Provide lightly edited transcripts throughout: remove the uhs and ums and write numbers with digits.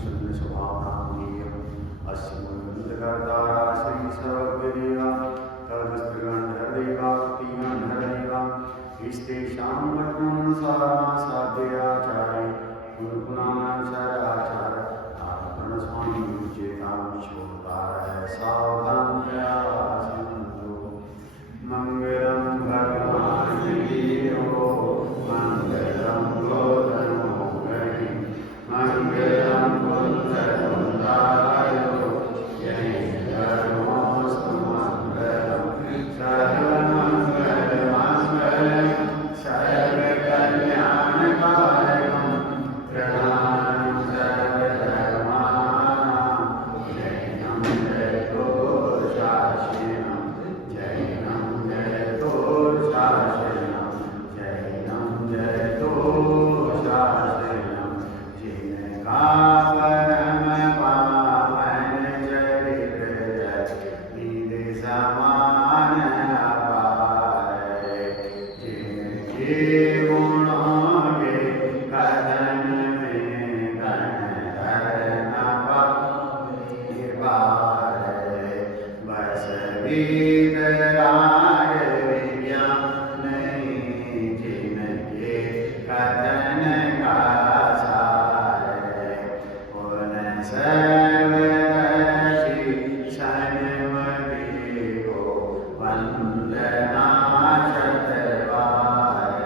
शून्य स्वभावनामधेयम् अस्य मुनिवृन्दकर्ता श्री सर्वज्ञदेवा तदस्त्रिगन्धर्देवाकृतिगन्धर्देवा ईस्तेषां वचनानुसारमासाद्ययाचार्ये गुरुगुणाचार्याचार्य नारायणस्वामी विचेतां श्रोतारः सावधानतया सन्तु। मङ्गलं भगवान् देवो मङ्गलं गोधनोगणि मङ्गलं कुन्दकुन्दाय जय धर्मोऽस्तु मङ्गलं सर्वमङ्गलमङ्गलं सर्वकल्याणकारकं प्रणामं सर्वधर्माणां जैनं जयतो शासनं जैनं जयतो शासनं जैनं जयतो शासनं जिनका परम पावन चरित्र निध समान अपार जिनके गुणों के कथन में गणधर न पार बस वीतराग विज्ञान नहीं जिनके कथन का सार उन सर्वदर्शी सन्मति को वंदना शतबार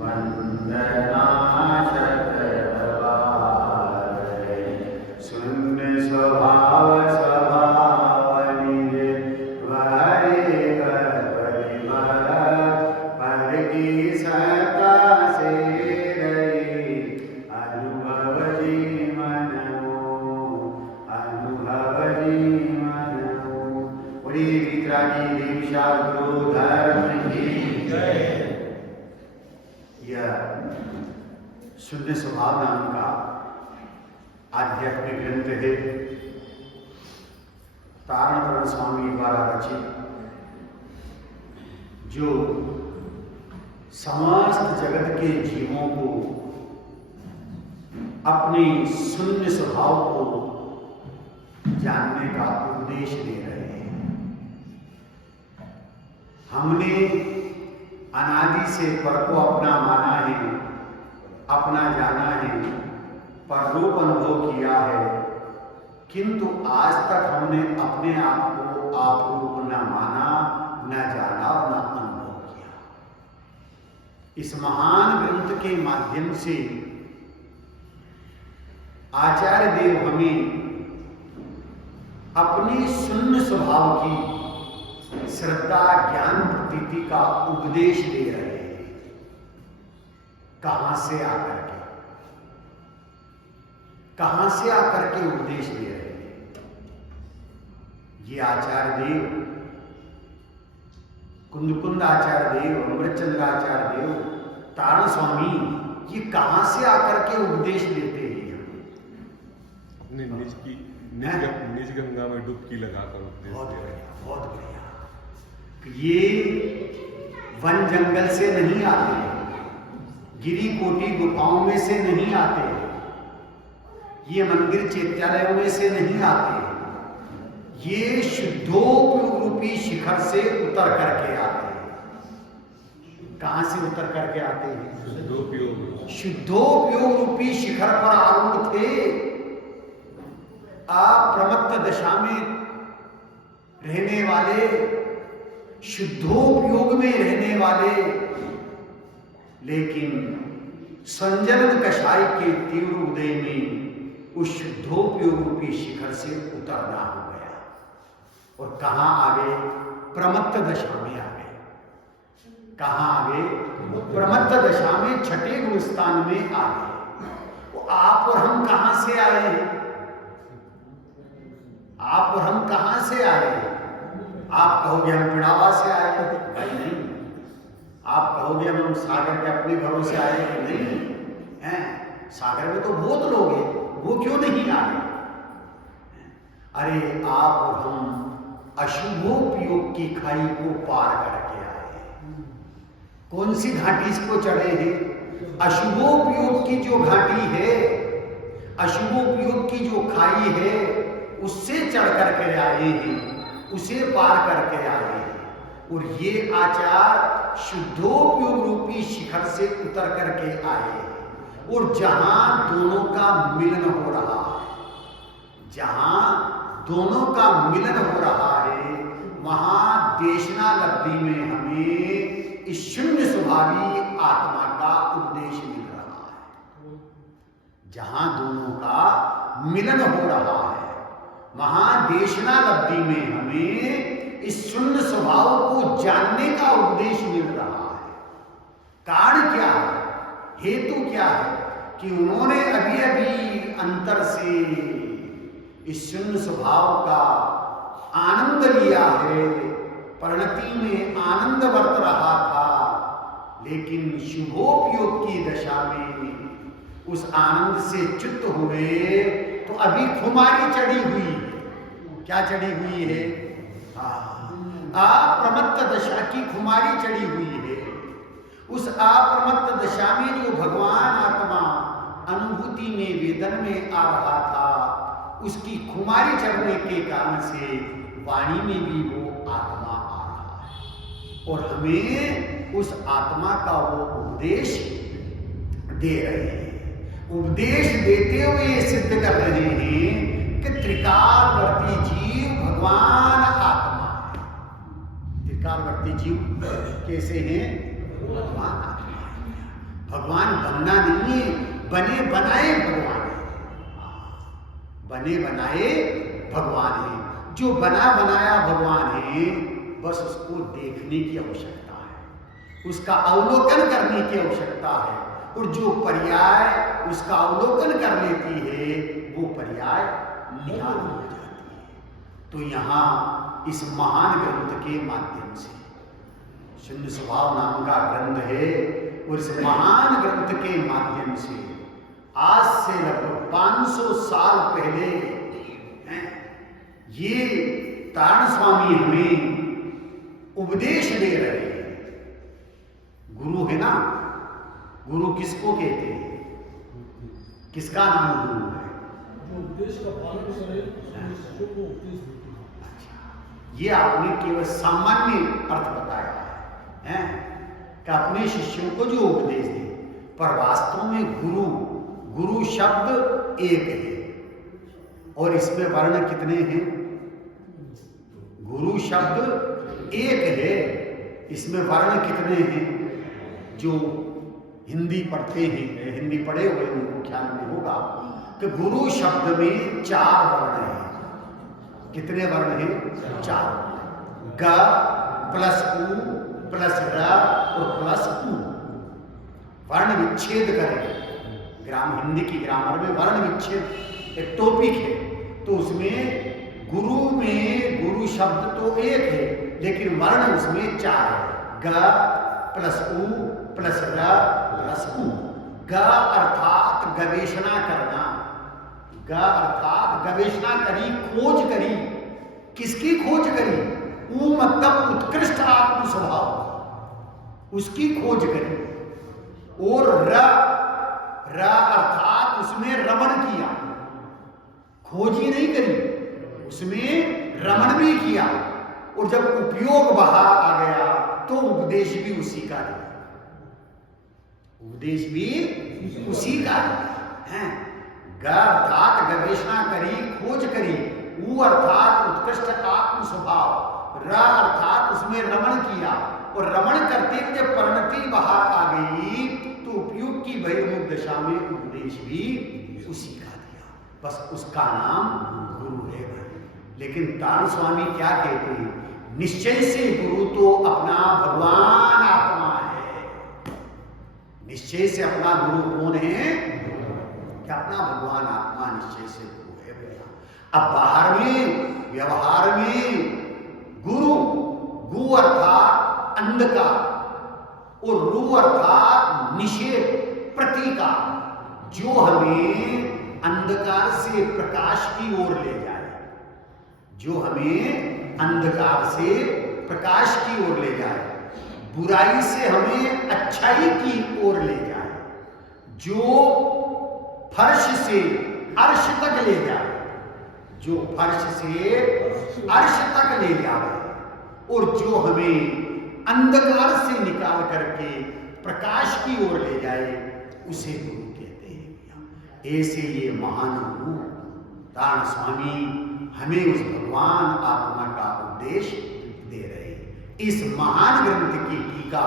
वंदना शतबार शून्य स्वभाव स्वभावनिधि वही परिमल पर की सत्ता से रही अनुभव जीवनो अनुभव जीवनो। बड़ी वितरागी दीक्षा गुरु धर्म की जय। यह शुद्ध स्वभाव नाम का आध्यात्मिक ग्रंथ है, तारणतरण स्वामी द्वारा रचित, जो समस्त जगत के जीवों को अपने शून्य स्वभाव को जानने का उपदेश दे रहे हैं। हमने अनादि से पर को अपना माना है, अपना जाना है, पर रूप अनुभव किया है, किंतु आज तक हमने अपने आप को आप रूप न माना, न जाना और न अनुभव किया। इस महान ग्रंथ के माध्यम से आचार्य देव हमें अपनी शून्य स्वभाव की श्रद्धा ज्ञान प्रतीति का उपदेश दे रहे हैं। कहां से आकर के उपदेश दे रहे हैं? ये आचार्य देव, कुंदकुंद आचार्य देव, अमृतचंद्र आचार्य देव, तारण स्वामी, ये कहां से आकर के उपदेश देते हैं? अपने निज गंगा में डुबकी लगाकर उपदेश बहुत दे रहे हैं। बढ़िया, बहुत बढ़िया। ये वन जंगल से नहीं आते, गिरी कोटि गुफाओं में से नहीं आते, ये मंदिर चैत्यालयों में से नहीं आते, ये शुद्धोपयोग रूपी शिखर से उतर करके आते हैं। कहां से उतर करके आते हैं? शुद्धोपयोग रूपी शिखर पर आरूढ़ थे। अप्रमत्त दशा में रहने वाले, शुद्धोपयोग में रहने वाले, लेकिन संजलन कषाय के तीव्र उदय में उस शुद्धोपयोग रूपी शिखर से उतरना हो गया और कहां आ गए? प्रमत्त दशा में आ गए। कहां आ गए? प्रमत्त दशा में छठे गुण स्थान में आ गए। तो आप और हम कहां से आए हैं? आप और हम कहां से आए हैं? आप कहोगे हम पिड़ावा से आए हैं, भाई नहीं। आप कहोगे हम सागर के अपने घरों से आए हैं, नहीं हैं। सागर में तो बहुत लोग हैं, वो क्यों नहीं आए? अरे आप और हम अशुभोपयोग की खाई को पार करके आए। कौन सी घाटी इसको चढ़े हैं? अशुभोपयोग की जो घाटी है, अशुभोपयोग की जो खाई है उससे चढ़ करके आए हैं, उसे पार करके आए हैं। और ये आचार शुद्धोपयोग रूपी शिखर से उतर करके आए हैं। और जहां दोनों का मिलन हो रहा है, जहां दोनों का मिलन हो रहा है, वहां देशना लब्धि में हमें इस शून्य स्वभावी आत्मा का उपदेश मिल रहा है। जहां दोनों का मिलन हो रहा है, वहां देशना लब्धि में हमें इस शून्य स्वभाव को जानने का उपदेश मिल रहा है। कारण क्या है, हेतु क्या है कि उन्होंने अभी अभी अंतर से इस शून्य स्वभाव का आनंद लिया है, परिणति में आनंद वर्त रहा था, लेकिन शुभोपयोग की दशा में उस आनंद से च्युत हुए तो अभी खुमारी चढ़ी हुई है। क्या चढ़ी हुई है? अप्रमत्त दशा की खुमारी चढ़ी हुई है। उस अप्रमत्त दशा में जो भगवान आत्मा अनुभूति में वेदन में आ रहा था, उसकी खुमारी चढ़ने के कारण से वाणी में भी वो आत्मा आ रहा है और हमें उस आत्मा का वो उपदेश दे रहे हैं। उपदेश देते हुए सिद्ध कर रहे हैं कि त्रिकालवर्ती जीव भगवान आत्मा है। त्रिकालवर्ती जीव कैसे हैं? भगवान आत्मा है। भगवान बनना नहीं है, बने बनाए भगवान है। बने बनाए भगवान है। जो बना बनाया भगवान है, बस उसको देखने की आवश्यकता है, उसका अवलोकन करने की आवश्यकता है। और जो पर्याय उसका अवलोकन कर लेती है, वो पर्याय निहाल हो जाती है। तो यहाँ इस महान ग्रंथ के माध्यम से, शून्य स्वभाव नाम का ग्रंथ है, और इस महान ग्रंथ के माध्यम से आज से लगभग 500 साल पहले ये तारण स्वामी हमें उपदेश दे रहे हैं। गुरु है ना, गुरु किसको कहते हैं? किसका नाम गुरु है? जो उपदेश का पालन करे, शिष्यों को उपदेश देते हैं। अच्छा, ये आपने केवल सामान्य अर्थ बताया है कि अपने शिष्यों को जो उपदेश दे, पर वास्तव में गुरु, गुरु शब्द एक है। और इसमें वर्ण कितने हैं? गुरु शब्द एक है, इसमें वर्ण कितने हैं? जो हिंदी पढ़ते हैं, हिंदी पढ़े हुए उनको ख्याल में होगा कि गुरु शब्द में 4 वर्ण हैं। कितने वर्ण हैं? 4। ग प्लस उ प्लस र और प्लस उ। वर्ण विच्छेद करें। हिंदी की ग्रामर में वर्ण विच्छेद एक टॉपिक है, तो उसमें गुरु में गुरु शब्द तो एक है, लेकिन वर्ण उसमें 4 है। ग प्लस उ प्लस र प्लस उ। ग अर्थात गवेषणा करना। ग अर्थात गवेषणा करी, खोज करी। किसकी खोज करी? उ मतलब उत्कृष्ट आत्म स्वभाव, उसकी खोज करी। और र अर्थात उसमें रमण किया, खोज ही नहीं करी, उसमें रमण भी किया। और जब उपयोग बाहर आ गया तो उपदेश भी उसी का दिया। उपदेश भी उसी का है। ग अर्थात गवेषणा करी, खोज करी। उ अर्थात उत्कृष्ट आत्म स्वभाव। र अर्थात उसमें रमण किया। और रमण करते हुए जब परिणति बाहर आ गई तो उपयोग की बहिर्मुख दशा में उपदेश भी उसी का दिया। बस उसका नाम गुरु है। लेकिन तारण स्वामी क्या कहते हैं? निश्चय से गुरु तो अपना भगवान आत्मा है। निश्चय से अपना गुरु कौन है? क्या अपना भगवान आत्मा निश्चय से गुरु है भैया। अब बाहर में व्यवहार में गुरु, गु अर्थात अंधकार और रू अर्थात निषेध, प्रतीकार, जो हमें अंधकार से प्रकाश की ओर ले जाए, जो हमें अंधकार से प्रकाश की ओर ले जाए, बुराई से हमें अच्छाई की ओर ले जाए, जो फर्श से अर्श तक ले जाए, जो फर्श से अर्श तक ले जाए, और जो हमें अंधकार से निकाल करके प्रकाश की ओर ले जाए, उसे गुरु कहते हैं। ऐसे ये महान गुरु तारण स्वामी हमें उस भगवान आत्मा का उपदेश दे रहे हैं। इस महान ग्रंथ की टीका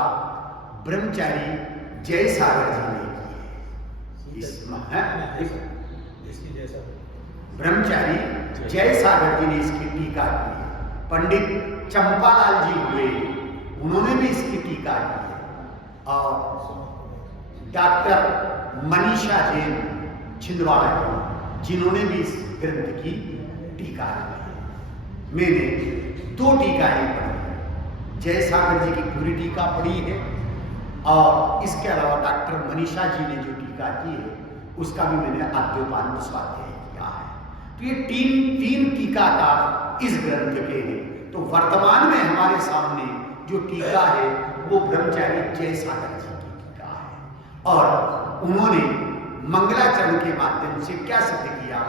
ब्रह्मचारी जय सागर जी ने की है। इसकी जैसा ब्रह्मचारी जय सागर जी ने इसकी टीका की। पंडित चंपालाल जी हुए, उन्होंने भी इसकी टीका की। और डॉक्टर मनीषा जैन छिंदवाड़ा की, जिन्होंने भी इस ग्रंथ की टीका की। मैंने 2 टीकाएं पढ़ी, जय सागर जी की पूरी टीका पढ़ी है, और इसके अलावा डॉक्टर मनीषा जी ने जो टीका की है उसका भी मैंने आद्योपांत स्वाध्याय किया है। तो ये तीन टीकाकार इस ग्रंथ के हैं। तो वर्तमान में हमारे सामने जो टीका है वो ब्रह्मचारी जय सागर जी की टीका है, और उन्होंने मंगलाचरण के माध्यम से क्या सिद्ध किया,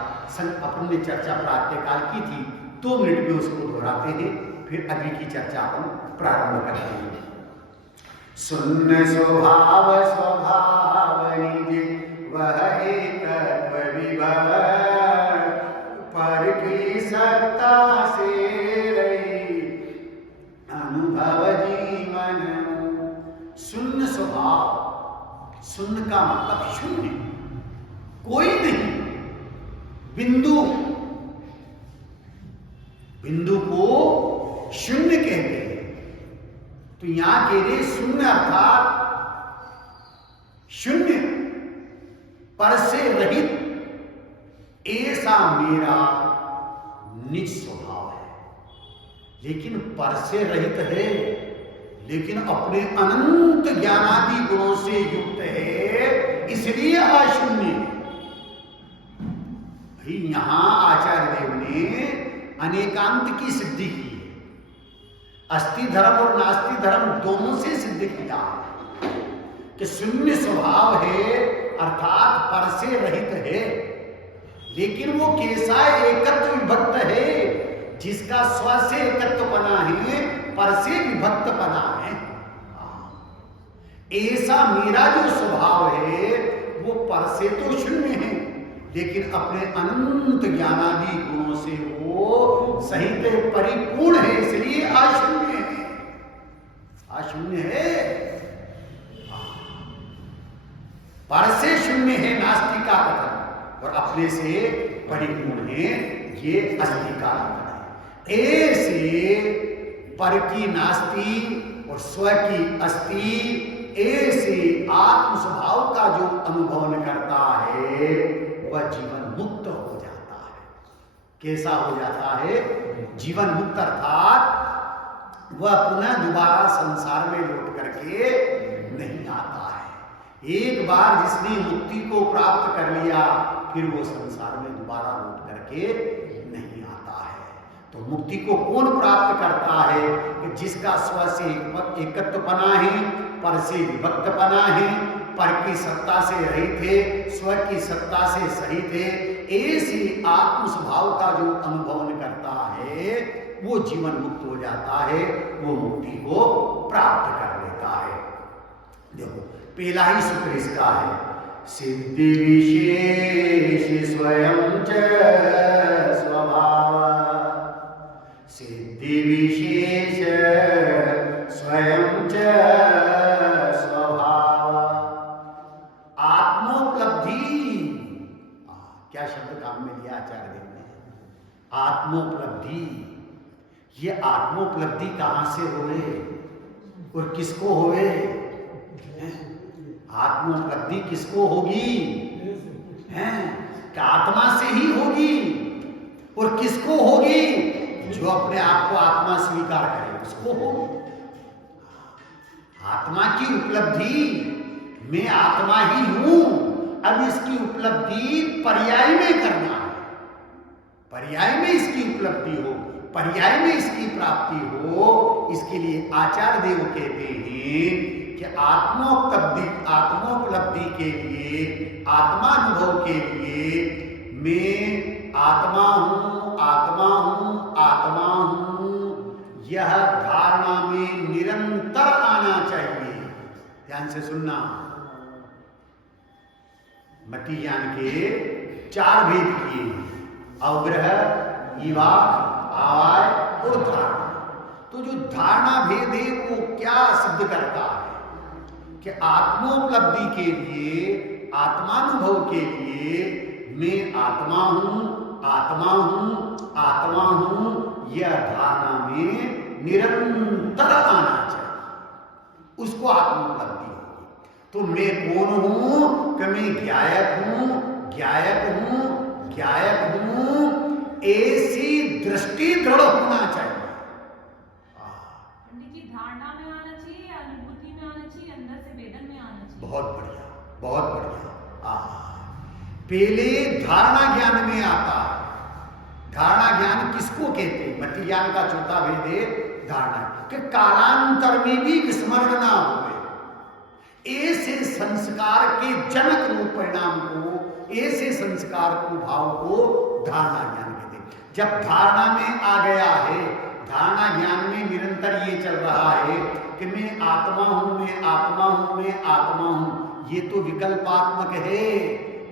अपन ने चर्चा प्रातःकाल की थी, 2 मिनट में उसको दोहराते हैं, फिर अगली की चर्चा अपन प्रारंभ करते हैं। सुन्न स्वभाव स्वभाव निज वह एकत्व विभव, पर की सत्ता से रही अनुभव जीवन। शून्य स्वभाव, शून्य का मतलब शून्य, कोई नहीं, बिंदु, बिंदु को शून्य कहते हैं। तो यहां कह रहे शून्य अर्थात शून्य, पर से रहित, ऐसा मेरा निज स्वभाव है। लेकिन पर से रहित है, लेकिन अपने अनंत ज्ञानादि गुणों से युक्त है, इसलिए अशून्य। भाई यहां आचार्य देव ने अनेकांत की सिद्धि की है, अस्थि धर्म और नास्ति धर्म दोनों से सिद्ध किया है कि शून्य स्वभाव है, अर्थात पर से रहित है। लेकिन वो कैसा एकत्व विभक्त है, जिसका स्व से एकत्व बना है, पर से विभक्त बना है। ऐसा मेरा जो स्वभाव है वो पर से तो शून्य है, लेकिन अपने अनंत ज्ञानादि गुणों से वो सहित परिपूर्ण है, इसलिए अशून्य है। अशून्य है, पर से शून्य है नास्ति का कथन, और अपने से परिपूर्ण है ये अस्थि का कथन है। ऐसे पर की नास्ति और स्व की अस्थि, ऐसे आत्म स्वभाव का जो अनुभव करता है वह जीवन मुक्त हो जाता है। कैसा हो जाता है? जीवन मुक्त, अर्थात वह पुनः दोबारा संसार में लौट करके नहीं आता है। एक बार जिसने मुक्ति को प्राप्त कर लिया, फिर वो संसार में दोबारा लौट करके नहीं आता है। तो मुक्ति को कौन प्राप्त करता है? कि जिसका स्व से एकत्व बना है, पर से विभक्त बना है, पर की सत्ता से रहित है, स्व की सत्ता से सहित है, ऐसे आत्म स्वभाव का जो अनुभव करता है वो जीवन मुक्त हो जाता है, वो मुक्ति को प्राप्त कर लेता है। देखो पहला ही सूत्र इसका है, सिद्धि विशेष स्वयं च स्वभाव, सिद्धि विशेष स्वयं च स्वभाव। आत्मोपलब्धि, क्या शब्द काम में लिया आचार्य देव ने? आत्मोपलब्धि। ये आत्मोपलब्धि कहां से होवे और किसको होवे? आत्मोपलब्धि किसको होगी? आत्मा से ही होगी। और किसको होगी? जो अपने आप को आत्मा स्वीकार करे उसको होगी। आत्मा की उपलब्धि, मैं आत्मा ही हूं, अब इसकी उपलब्धि पर्याय में करना है, पर्याय में इसकी उपलब्धि हो, पर्याय में इसकी प्राप्ति हो। इसके लिए आचार्य देव कहते हैं कि आत्मोपलब्धि के लिए, आत्मानुभव के लिए मैं आत्मा हूं, आत्मा हूं, आत्मा हूं, यह धारणा में निरंतर आना चाहिए। ध्यान से सुनना। मति ज्ञान के 4 भेद किए, अवग्रह, ईवा, आवाय और धारणा। तो जो धारणा भेद है वो क्या सिद्ध करता है कि आत्मोपलब्धि के लिए, आत्मानुभव के लिए मैं आत्मा हूं, आत्मा हूं, आत्मा हूं, यह धारणा में निरंतर आना चाहिए, उसको आत्मोपलब्धि होगी। तो मैं कौन हूं कि मैं ज्ञायक हूं, ज्ञायक हूं, ज्ञायक हूं, ऐसी दृष्टि दृढ़ होना चाहिए। पंडित जी, धारणा में आना चाहिए, अनुभूति में आना चाहिए, अंदर से वेदन में आना चाहिए? बहुत बढ़िया, बहुत बढ़िया। पहले धारणा ज्ञान में आता है। धारणा ज्ञान किसको कहते हैं? मति ज्ञान का चौथा भेद है धारणा, कि कालांतर में भी विस्मरण ना हो, ऐसे संस्कार के जनक रूप परिणाम को, ऐसे संस्कार को, भाव को धारणा ज्ञान कहते हैं। जब धारणा में आ गया है, धारणा ज्ञान में निरंतर ये चल रहा है कि मैं आत्मा हूं, मैं आत्मा हूं, मैं आत्मा हूं, ये तो विकल्पात्मक है।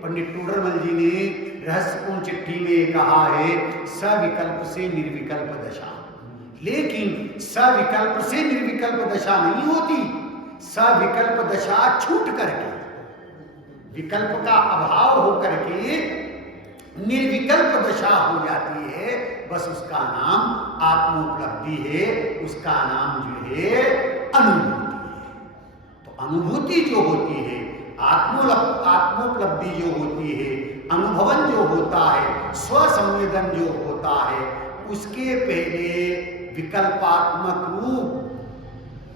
पंडित टोडरमल जी ने रहस्यपूर्ण चिट्ठी में कहा है सविकल्प से निर्विकल्प दशा। लेकिन सविकल्प से निर्विकल्प दशा नहीं होती, सविकल्प दशा छूट करके, विकल्प का अभाव होकर के निर्विकल्प दशा हो जाती है। बस उसका नाम आत्मोपलब्धि है, उसका नाम जो है अनुभूति है। तो अनुभूति जो होती है, आत्मोपलब्धि जो होती है, अनुभवन जो होता है, स्वसंवेदन जो होता है, उसके पहले विकल्पात्मक रूप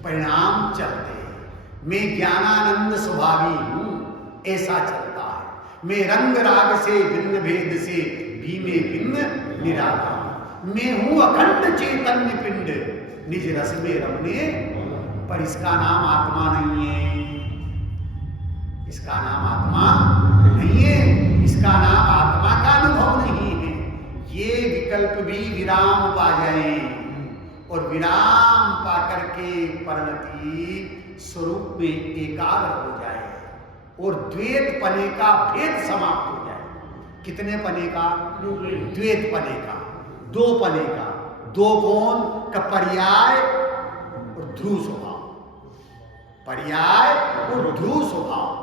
परिणाम चलते हैं। मैं ज्ञानानंद स्वभावी हूं, ऐसा चलता है। मैं रंग राग से भिन्न भेद से भी में भिन्न निराला हूं। मैं हूं अखंड चैतन्य पिंड, निज रस में रमने, पर इसका नाम आत्मा नहीं है। इसका नाम आत्मा नहीं है, इसका नाम आत्मा का अनुभव नहीं है। ये विकल्प भी विराम पा जाए और विराम पाकर के परिणति स्वरूप में एकाग्र हो जाए और द्वैत पने का भेद समाप्त हो जाए। कितने पने का? द्वैत पने का, दो पने का। दो कौन? का पर्याय और ध्रुव स्वभाव। पर्याय और ध्रुव स्वभाव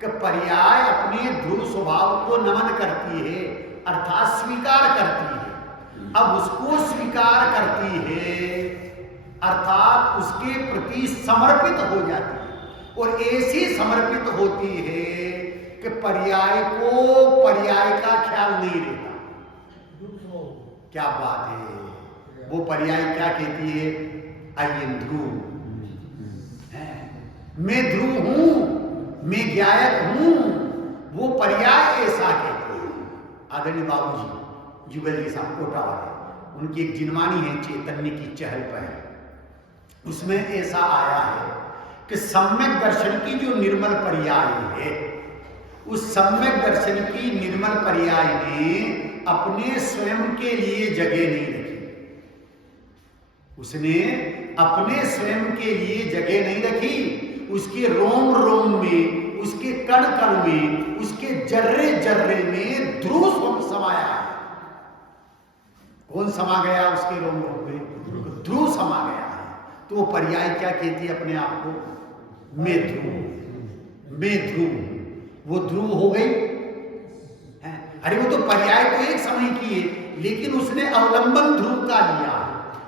का पर्याय अपने ध्रुव स्वभाव को नमन करती है, अर्थात स्वीकार करती है। अब उसको स्वीकार करती है अर्थात उसके प्रति समर्पित हो जाती है और ऐसी समर्पित होती है कि पर्याय को पर्याय का ख्याल नहीं रहता। क्या बात है! वो पर्याय क्या कहती है? आई एम ध्रुव, मैं ध्रुव हूं, मैं ज्ञायक हूं। वो पर्याय ऐसा कहते हैं। आदरणीय बाबूजी जुगल जी साहब कोटा वाले, उनकी एक जिनवानी है चैतन्य की चहल पहल, उसमें ऐसा आया है कि सम्यक दर्शन की जो निर्मल पर्याय है, उस सम्यक दर्शन की निर्मल पर्याय ने अपने स्वयं के लिए जगह नहीं रखी। उसने अपने स्वयं के लिए जगह नहीं रखी। उसके रोम रोम में, उसके कण कण में, उसके जर्रे जर्रे में ध्रुव समाया है। कौन समा गया उसके रोम रोम में? ध्रुव समा गया है। तो वो पर्याय क्या कहती है अपने आप को? मैं ध्रुव, मैं ध्रुव। वो ध्रुव हो गई है। अरे वो तो पर्याय तो एक समय की है, लेकिन उसने अवलंबन ध्रुव का लिया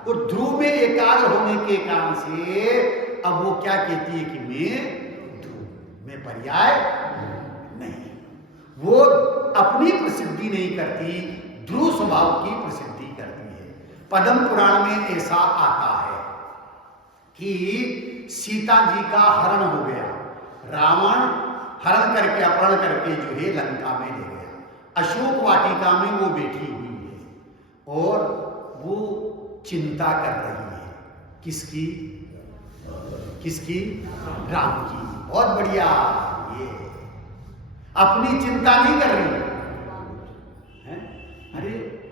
और ध्रुव में एकाग्र होने के कारण से अब वो क्या कहती है कि मैं ध्रुव, मैं पर्याय नहीं। वो अपनी प्रसिद्धि नहीं करती, ध्रुव स्वभाव की प्रसिद्धि करती है। पद्म पुराण में ऐसा आता है कि सीता जी का हरण हो गया। रावण हरण करके, अपहरण करके जो है लंका में ले गया। अशोक वाटिका में वो बैठी हुई है और वो चिंता कर रही है। किसकी? किसकी? राम की। बहुत बढ़िया। ये अपनी चिंता नहीं कर रही,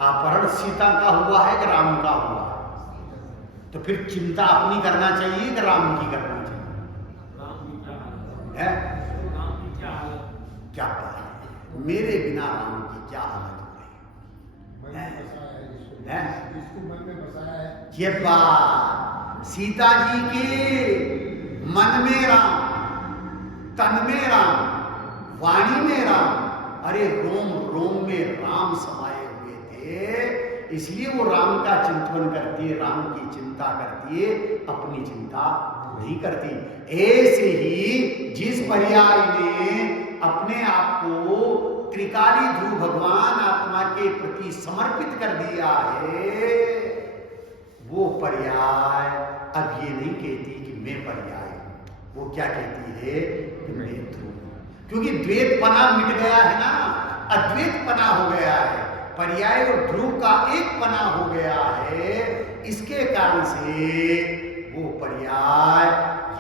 अपहरण सीता का हुआ है कि राम का हुआ है? तो फिर चिंता अपनी करना चाहिए कि राम की करना चाहिए? है क्या बात है, मेरे बिना राम की क्या हालत हो रही है? इसको मन में बसाया है। ये बात सीता जी के मन में राम, तन में राम, वाणी में राम, अरे रोम रोम में राम समाये हुए थे, इसलिए वो राम का चिंतन करती है, राम की चिंता करती है, अपनी चिंता नहीं करती। ऐसे ही जिस पर्याय ने अपने आप को त्रिकाली ध्रुव भगवान आत्मा के प्रति समर्पित कर दिया है, वो पर्याय अब ये नहीं कहती कि मैं पर्याय, वो क्या कहती है कि मैं ध्रुव। क्योंकि द्वैतपना मिट गया है ना, अद्वैतपना हो गया है, पर्याय और ध्रुव का एक पना हो गया है। इसके कारण से वो पर्याय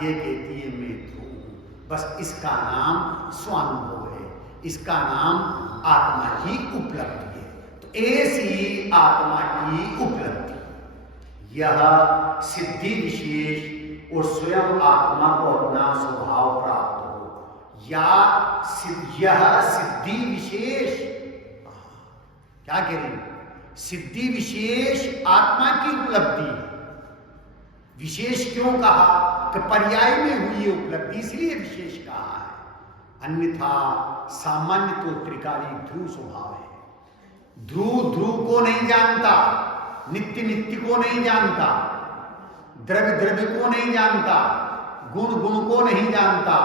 ये कहती है मैं ध्रुव हूं। बस इसका नाम स्वानुभव है, इसका नाम आत्मा की उपलब्धि है। तो ऐसी आत्मा की उपलब्धि, यह सिद्धि विशेष और स्वयं आत्मा को अपना स्वभाव प्राप्त हो, या यह सिद्धि विशेष, क्या कह रही, सिद्धि विशेष आत्मा की उपलब्धि। विशेष क्यों कहा कि पर्याय में हुई उपलब्धि, इसलिए विशेष कहा है, अन्यथा सामान्य तो त्रिकाली ध्रुव स्वभाव है। ध्रुव ध्रुव को नहीं जानता, नित्य नित्य को नहीं जानता, द्रव्य द्रव्य को नहीं जानता, गुण गुण को नहीं जानता,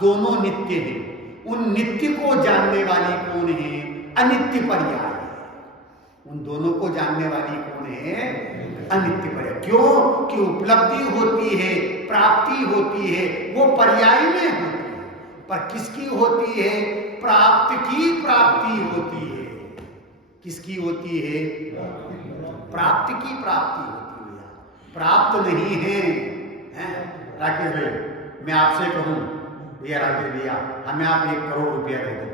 दोनों नित्य हैं। उन नित्य को जानने वाली कौन है? अनित्य पर्याय। उन दोनों को जानने वाली कौन है? अनित्य पर्याय। क्यों कि उपलब्धि होती है, प्राप्ति होती है, वो पर्याय में होती है, पर किसकी होती है? प्राप्त की प्राप्ति होती है। किसकी होती है? प्राप्त की प्राप्ति होती है, प्राप्त नहीं है। राकेश भाई, मैं आपसे कहूं भैया, राकेश भैया, हमें आप 1 करोड़ रुपया दे दो,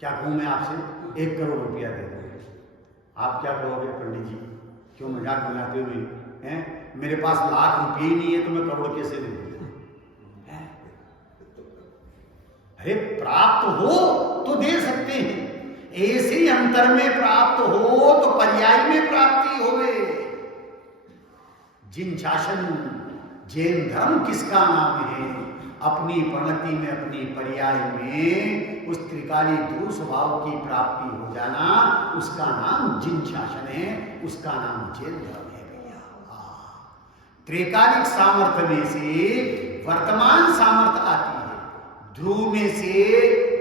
क्या कहूं मैं आपसे? 1 करोड़ रुपया दे दो, आप क्या कहोगे? पंडित जी क्यों मजाक बनाते हो? हैं, मेरे पास लाख रुपये ही नहीं है तो मैं करोड़ कैसे दे दूं? अरे प्राप्त हो तो दे सकते हैं, ऐसे ही अंतर में प्राप्त हो तो पर्याय में प्राप्ति होवे। जिन शासन जैन धर्म किसका नाम है? अपनी परिणति में, अपनी पर्याय में उस त्रिकाली ध्रुव स्वभाव की प्राप्ति हो जाना, उसका नाम जिन शासन है, उसका नाम जैन धर्म है भैया। त्रिकालिक सामर्थ्य में से वर्तमान सामर्थ्य आती है, ध्रुव में से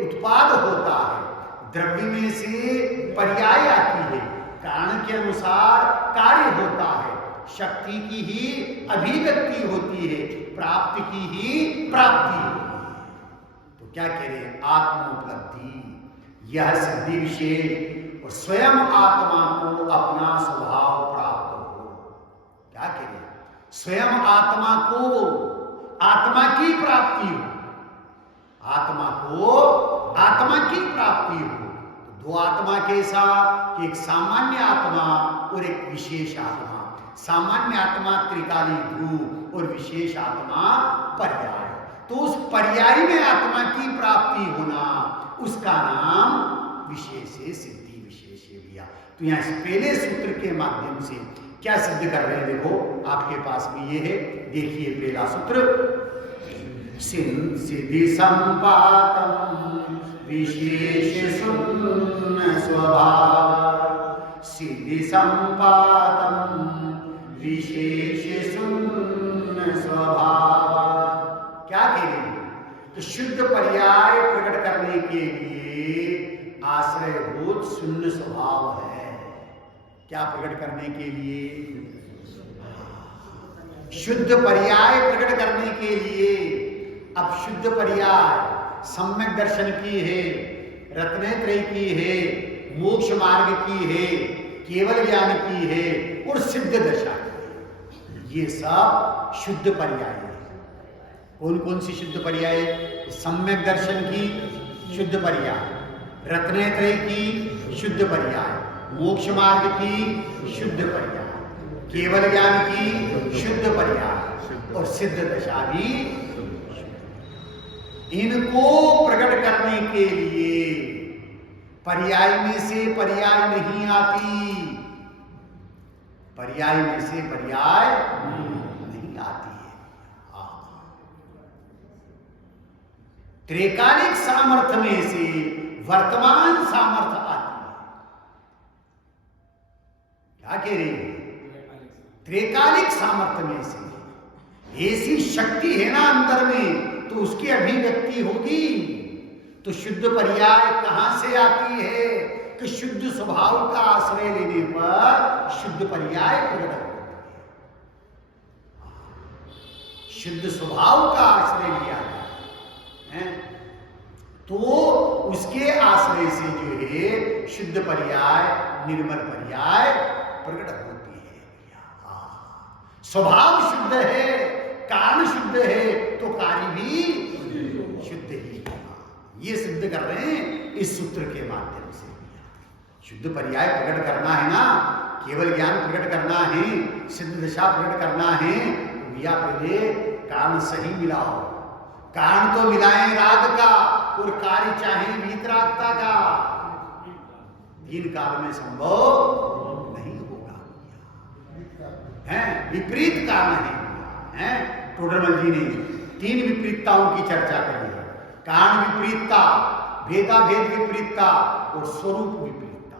उत्पाद होता है, द्रव्य में से पर्याय आती है, कारण के अनुसार कार्य होता है, शक्ति की ही अभिव्यक्ति होती है, प्राप्ति की ही प्राप्ति होती है। तो क्या कह रहे हैं? आत्म उपलब्धि, यह सिद्धि विशेष और स्वयं आत्मा को अपना स्वभाव प्राप्त हो। क्या कह रहे हैं? स्वयं आत्मा को, आत्मा की प्राप्ति हो, आत्मा को आत्मा की प्राप्ति हो। तो 2 आत्मा कैसा कि एक सामान्य आत्मा और एक विशेष आत्मा। सामान्य आत्मा त्रिकाली ध्रुव और विशेष आत्मा पर्याय। तो उस पर्याय में आत्मा की प्राप्ति होना, उसका नाम विशेष है, सिद्धि विशेष है भैया। तो यहां इस पहले सूत्र के माध्यम से क्या सिद्ध कर रहे हैं? देखो आपके पास भी ये है, देखिए पहला सूत्र, सिद्धि संपातम विशेष शून्य स्वभाव, सिद्धि संपातम विशेष शून्य स्वभाव। क्या कह रहे हैं? तो शुद्ध पर्याय प्रकट करने के लिए आश्रयभूत शून्य स्वभाव है। क्या प्रकट करने के लिए? शुद्ध पर्याय प्रकट करने के लिए। अब शुद्ध पर्याय सम्यक दर्शन की है, रत्नत्रय की है, मोक्ष मार्ग की है, केवल ज्ञान की है और सिद्ध दशा की है। ये सब शुद्ध पर्याय है। कौन कौन सी शुद्ध पर्याय? सम्यक दर्शन की शुद्ध पर्याय, रत्नत्रय की शुद्ध पर्याय, मोक्ष मार्ग की शुद्ध पर्याय, केवल ज्ञान की शुद्ध पर्याय और सिद्ध दशा भी। इनको प्रकट करने के लिए पर्याय में से पर्याय नहीं आती, पर्याय में से पर्याय नहीं आती है। त्रैकालिक सामर्थ्य में से वर्तमान सामर्थ्य आती है। क्या कह रहे हैं? त्रैकालिक सामर्थ्य में से ऐसी शक्ति है ना अंदर में, तो उसकी अभिव्यक्ति होगी। तो शुद्ध पर्याय कहां से आती है? कि शुद्ध स्वभाव का आश्रय लेने पर शुद्ध पर्याय प्रकट होती है। शुद्ध स्वभाव का आश्रय लिया है तो उसके आश्रय से जो है शुद्ध पर्याय, निर्मल पर्याय प्रकट होती है। स्वभाव शुद्ध है, कारण शुद्ध है, तो कार्य भी शुद्ध ही होगा। ये सिद्ध कर रहे हैं इस सूत्र के माध्यम से। शुद्ध पर्याय प्रकट करना है ना, केवल ज्ञान प्रकट करना है, सिद्ध दशा प्रकट करना है, तो भैया पहले कारण सही मिलाओ। कारण तो मिलाएं राग का, और कार्य चाहे वीतरागता का। तीन काल में संभव नहीं होगा, है विपरीत कारण है। टोडरमल जी ने 3 विपरीतताओं की चर्चा करी है। कारण विपरीतता, भेदाभेद विपरीतता और स्वरूप विपरीतता।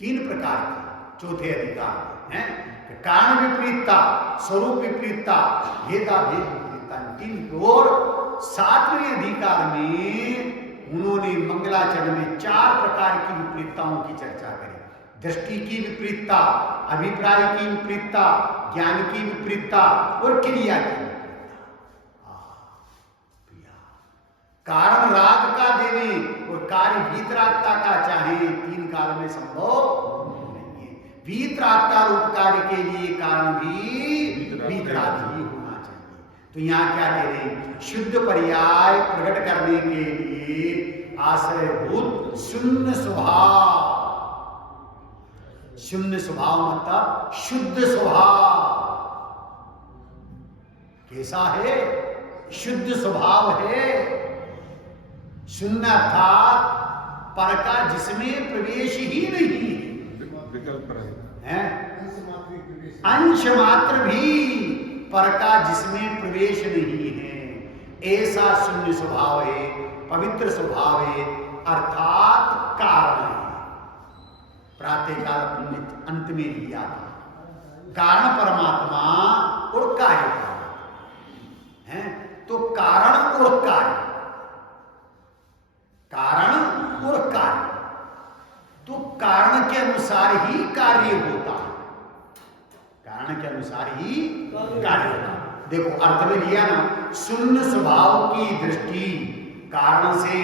3 प्रकार की चौथे अधिकार है। कारण विपरीतता, स्वरूप विपरीतता, भेदाभेद विपरीतता। 3 और 7वें अधिकार में उन्होंने मंगलाचरण में 4 प्रकार की विपरीतताओं की चर्चा करी। दृष्टि की विपरीतता, अभिप्राय की विपरीतता, ज्ञान की विपरीतता और क्रिया की विपरीतता। कारण राग का देने और कार्य वीतरागता का चाहे 3 काल में संभव नहीं है। वीतरागता रूप कार्य के लिए कारण भी वीतराग ही होना चाहिए। तो यहाँ क्या कह रहे हैं? शुद्ध पर्याय प्रकट करने के लिए आश्रयभूत शून्य स्वभाव। शून्य स्वभाव मतलब शुद्ध स्वभाव। कैसा है? शुद्ध स्वभाव है। शून्य अर्थात पर का जिसमें प्रवेश ही नहीं विकल्प है, अंश मात्र भी पर का जिसमें प्रवेश नहीं है, ऐसा शून्य स्वभाव है, पवित्र स्वभाव है, अर्थात कारण है। प्रातःकाल अंत में लिया था कारण परमात्मा और कार्य है। तो कारण और कार्य, कारण और कार्य, तो कारण के अनुसार ही कार्य होता है। कारण के अनुसार ही कार्य होता है। देखो अर्थ में लिया ना, शून्य स्वभाव की दृष्टि कारण से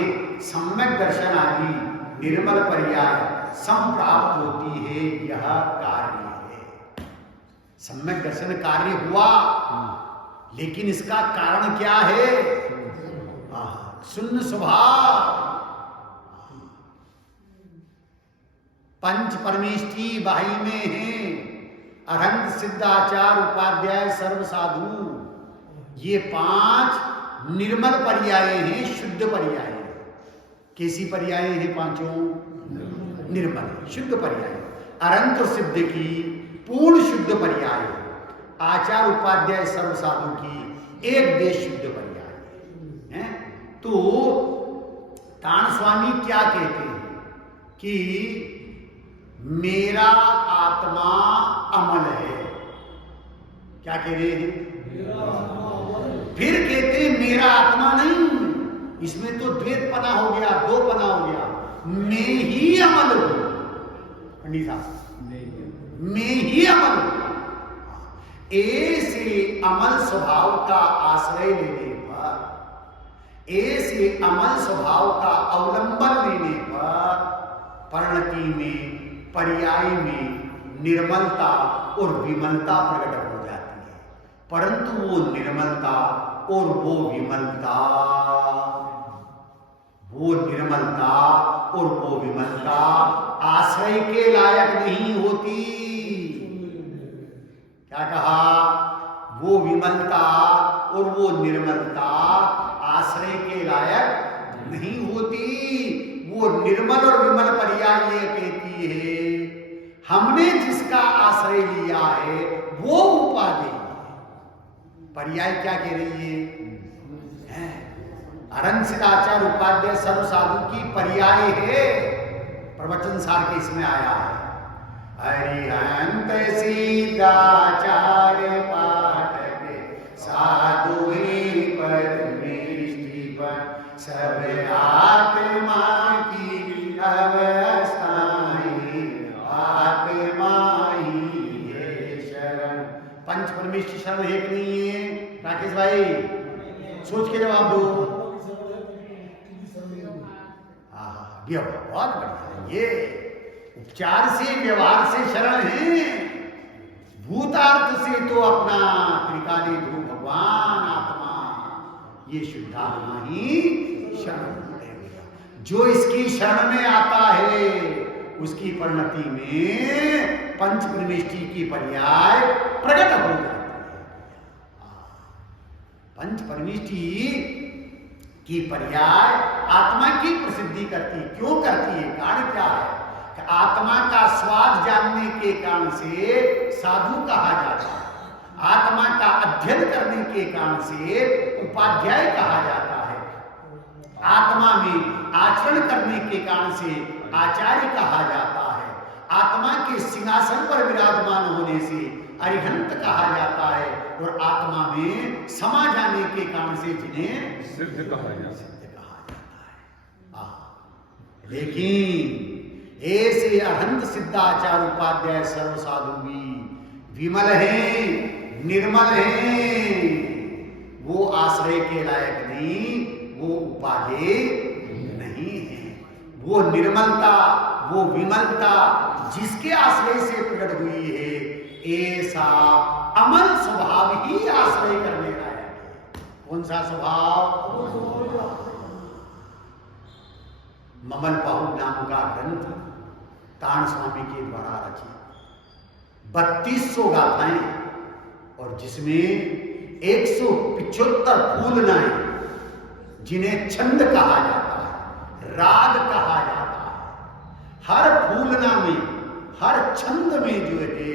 सम्यक दर्शन आदि निर्मल पर्याय संप्राप्त होती है, यह कार्य है। सम्यक दर्शन कार्य हुआ, लेकिन इसका कारण क्या है? शून्य स्वभाव। पंच परमेष्ठी बाही में है, अरहंत सिद्धाचार उपाध्याय सर्व साधु। ये 5 निर्मल पर्याय हैं, शुद्ध पर्याय। कैसी पर्याय हैं? 5 निर्मल शुद्ध पर्याय। अरंत और सिद्ध की पूर्ण शुद्ध पर्याय, आचार उपाध्याय सर्व साधु की एक देश शुद्ध पर्याय है। तो तान स्वामी क्या कहते हैं कि मेरा आत्मा अमल है। क्या कह रहे हैं? फिर कहते हैं मेरा आत्मा नहीं, इसमें तो द्वैतपना हो गया, 2पना हो गया। मैं ही अमल हूं। पंडित साहब, मैं ही अमल हूं। ऐसे अमल स्वभाव का आश्रय लेने पर, ऐसे अमल स्वभाव का अवलंबन लेने पर परिणति में, पर्याय में निर्मलता और विमलता प्रकट हो जाती है। परंतु वो निर्मलता और वो विमलता वो निर्मलता और वो विमलता आश्रय के लायक नहीं होती। क्या कहा? वो विमलता और वो निर्मलता आश्रय के लायक नहीं होती। वो निर्मल और विमल पर्याय ये कहती है हमने जिसका आश्रय लिया है वो उपाधि। पर्याय क्या कह रही है? अरण्य सिद्धाचार्य उपाध्याय सर्व साधु की पर्याय है। प्रवचन सार के इसमें आया है अरिहंत सिद्धाचार्य पाठक साधु ही परमेष्टि पर सब आत्मा की अवस्थाएं आत्मा ही है शरण। पंच परमेष्टि शरण है कि नहीं है? राकेश भाई सोच के जवाब दो। बहुत बढ़िया। ये उपचार से व्यवहार से शरण है, भूतार्थ से तो अपना त्रिकाली ध्रुव भगवान आत्मा ये शुद्धात्मा ही शरण है। जो इसकी शरण में आता है उसकी परिणति में पंच परमेष्टि की पर्याय प्रकट हो जाती है। पंच परमेष्टि की पर्याय आत्मा की प्रसिद्धि करती है। क्यों करती है? कारण क्या है कि आत्मा का स्वाद जानने के कारण से साधु कहा जाता है, आत्मा का अध्ययन करने के कारण से उपाध्याय कहा जाता है, आत्मा में आचरण करने के कारण से आचार्य कहा जाता है, आत्मा के सिंहासन पर विराजमान होने से अरिहंत कहा जाता है और आत्मा में समा जाने के कारण से जिन्हें सिद्ध कहा जाता है। लेकिन ऐसे अहंत सिद्धाचार्य उपाध्याय सर्व साधु भी विमल हैं, निर्मल हैं। वो आश्रय के लायक नहीं, वो उपाधेय नहीं है। वो निर्मलता, वो विमलता जिसके आश्रय से प्रकट हुई है ऐसा अमल स्वभाव ही आश्रय करने लायक है। कौन सा स्वभाव? ममल पाहुड नाम का ग्रंथ तान स्वामी के द्वारा रचित 3200 गाथाएं और जिसमें 175 फूलनाएं जिन्हें छंद कहा जाता है, राग कहा जाता है। हर फूलना में, हर छंद में जो है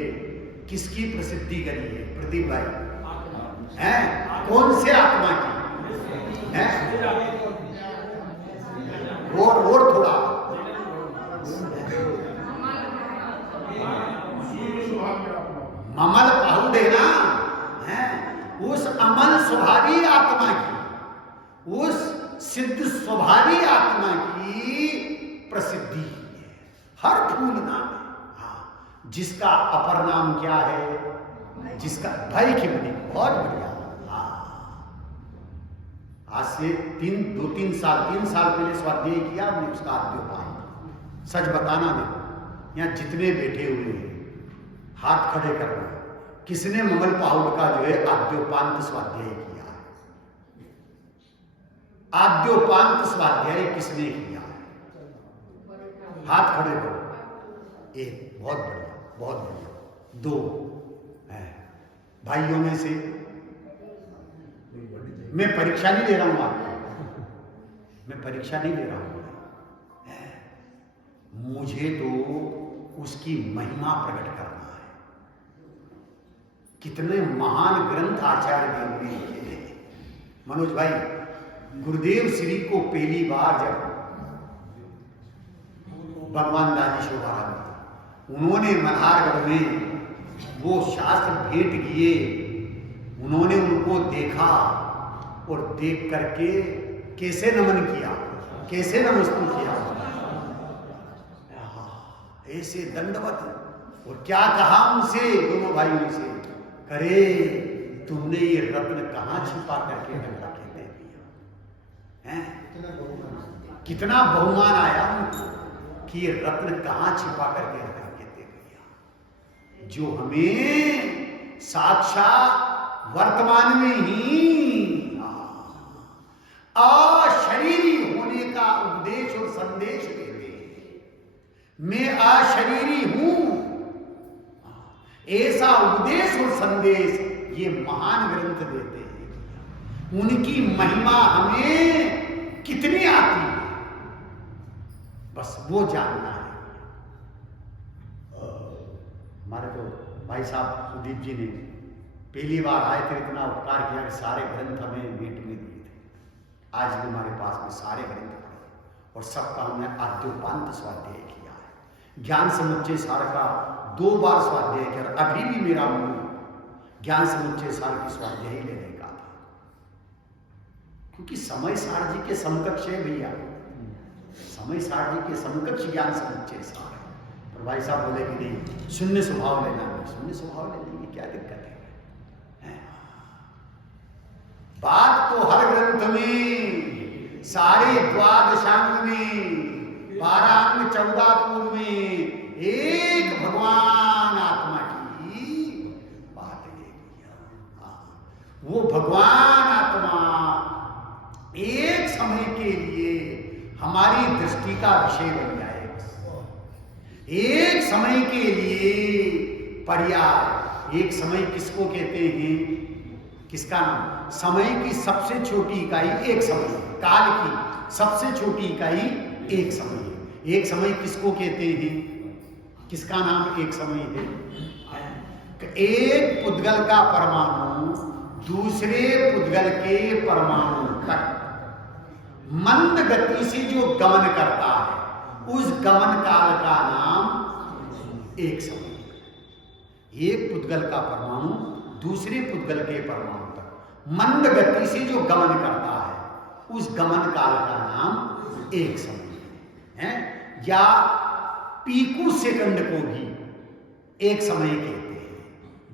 किसकी प्रसिद्धि करी है? प्रदीप भाई हैं? कौन से आत्मा की है? और थोड़ा ममल पाहुड है ना, है उस अमल स्वभावी आत्मा की, उस सिद्ध स्वभावी आत्मा की प्रसिद्धि है हर फूल नाम। हाँ, जिसका अपर नाम क्या है? जिसका भाई की बनी। बहुत बढ़िया। आज से 3 साल पहले स्वाध्याय किया हमने उसका आद्योपांत। सच बताना नहीं, यहाँ जितने बैठे हुए हैं हाथ खड़े करना, किसने ममल पाहुड का जो है आद्योपांत स्वाध्याय किया है? आद्योपांत स्वाध्याय किसने किया है? हाथ खड़े करो। एक, बहुत बढ़िया, बहुत बढ़िया। 2 है भाइयों में से। मैं परीक्षा नहीं ले रहा हूं आपको, मैं परीक्षा नहीं ले रहा हूं। मुझे तो उसकी महिमा प्रकट करना है। कितने महान ग्रंथ आचार्य देव ने लिखे हैं। मनोज भाई, गुरुदेव श्री को पहली बार जब भगवान दादी शोभाराम उन्होंने मल्हारगढ़ में वो शास्त्र भेंट किए, उन्होंने उनको देखा और देख करके कैसे नमन किया, कैसे नमस्ते किया, ऐसे दंडवत। और क्या कहा उनसे, दोनों भाइयों से, करे तुमने ये रत्न कहां छिपा करके रखा के दे दिया है? कितना बहुमान आया उनको कि ये रत्न कहां छिपा करके रखा के दे दिया, जो हमें साक्षात वर्तमान में ही अशरीरी होने होने का उपदेश और संदेश देते हैं। मैं अशरीरी हूं, ऐसा उपदेश और संदेश ये महान ग्रंथ देते हैं। उनकी महिमा हमें कितनी आती है, बस वो जानना है। हमारे तो भाई साहब सुदीप जी ने पहली बार आए थे, इतना उपकार किया कि सारे ग्रंथ हमें भेंट में दिए थे। आज भी हमारे पास में सारे ग्रंथ पड़े और सबका हमने आद्योपांत स्वाध्याय किया है। ज्ञान समुच्चय सार का 2 बार स्वाध्याय किया। अभी भी मेरा मूल ज्ञान समुच्चय सार की स्वाध्याय ही लेने का था, क्योंकि समय सार जी के समकक्ष है भैया, समय सार जी के समकक्ष ज्ञान समुच्चय सार है। पर भाई साहब बोले कि नहीं, शून्य स्वभाव लेना है। शून्य स्वभाव ले लेंगे, क्या दिक्कत है? बात तो हर ग्रंथ में, सारे द्वादशांग में, 12 अंग 14 पूर्व में एक भगवान आत्मा की बात है। वो भगवान आत्मा एक समय के लिए हमारी दृष्टि का विषय बन जाए, एक समय के लिए पर्याय। एक समय किसको कहते हैं? किसका नाम? समय की सबसे छोटी इकाई एक समय, काल की सबसे छोटी इकाई एक समय। एक समय किसको कहते हैं? किसका नाम एक समय है? एक पुद्गल का परमाणु दूसरे पुद्गल के परमाणु तक मंद गति से जो गमन करता है, उस गमन काल का नाम एक समय। एक पुद्गल का परमाणु दूसरे पुद्गल के परमाणु तक मंद गति से जो गमन करता है, उस गमन काल का नाम एक समय है। या पीकू सेकंड को भी एक समय कहते हैं।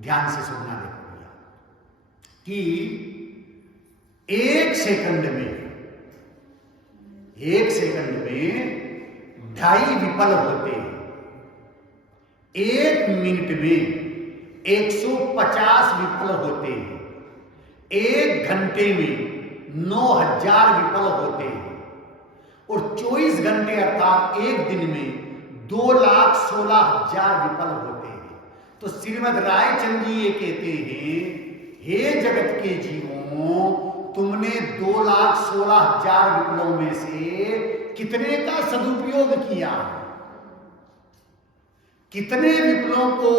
ध्यान से सुनना देखो भैया कि एक सेकंड में 2.5 विपल होते हैं। 1 मिनट में 150 विपल होते हैं। 1 घंटे में 9000 विपल होते हैं। और 24 घंटे अर्थात एक दिन में 2,16,000 विपल होते हैं। तो श्रीमद् रायचंद जी ये कहते हैं, हे जगत के जीवों, तुमने 2,16,000 विपलों में से कितने का सदुपयोग किया? कितने विपलों को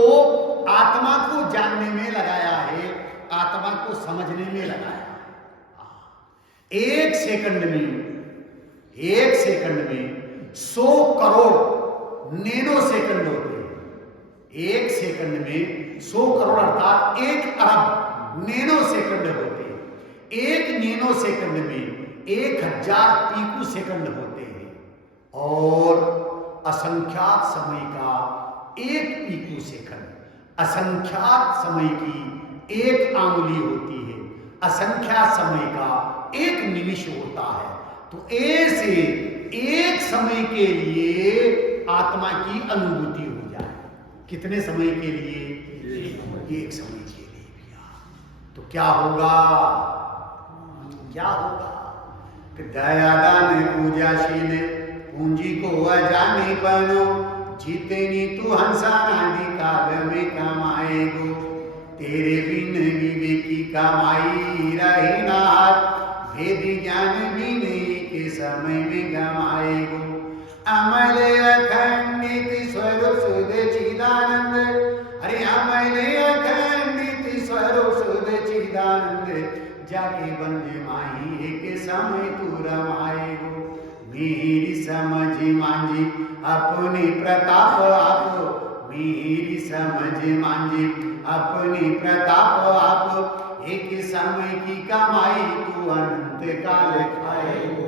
आत्मा को जानने में लगाया है, आत्मा को समझने में लगाया। एक सेकंड में 100 करोड़ नैनो सेकंड होते हैं। एक सेकंड में 100 करोड़ अर्थात 1 अरब नैनो सेकंड होते हैं। एक नैनो सेकंड में 1000 पीकू सेकंड होते हैं। और असंख्यात समय का 1 पीकू सेकंड, असंख्यात समय की 1 आंगुली होती है, असंख्यात समय का 1 निमिष होता है। तो ऐसे एक समय के लिए आत्मा की अनुभूति हो जाए। कितने समय के लिए? एक समय के लिए भैया। तो क्या होगा? दयादान पूजाशील पूंजी को अजाने बनो, जितनी तू हंसाना काल में कमाएगो। तेरे बिन विवेकी कमाई रहे नाथ, भेद ज्ञान बिन के समय में गमाएगो। अमल अखंडित स्वरूप शुद्ध चिदानंद, अरे अमल अखंडित स्वरूप शुद्ध चिदानंद, जाके बंद माही एक समय तू रमाएगो। मेरी समझ मांझी अपनी प्रताप आप, मेरी समझ मांझी अपनी प्रताप आप, एक समय की कमाई तू अनंत काल खाएगो।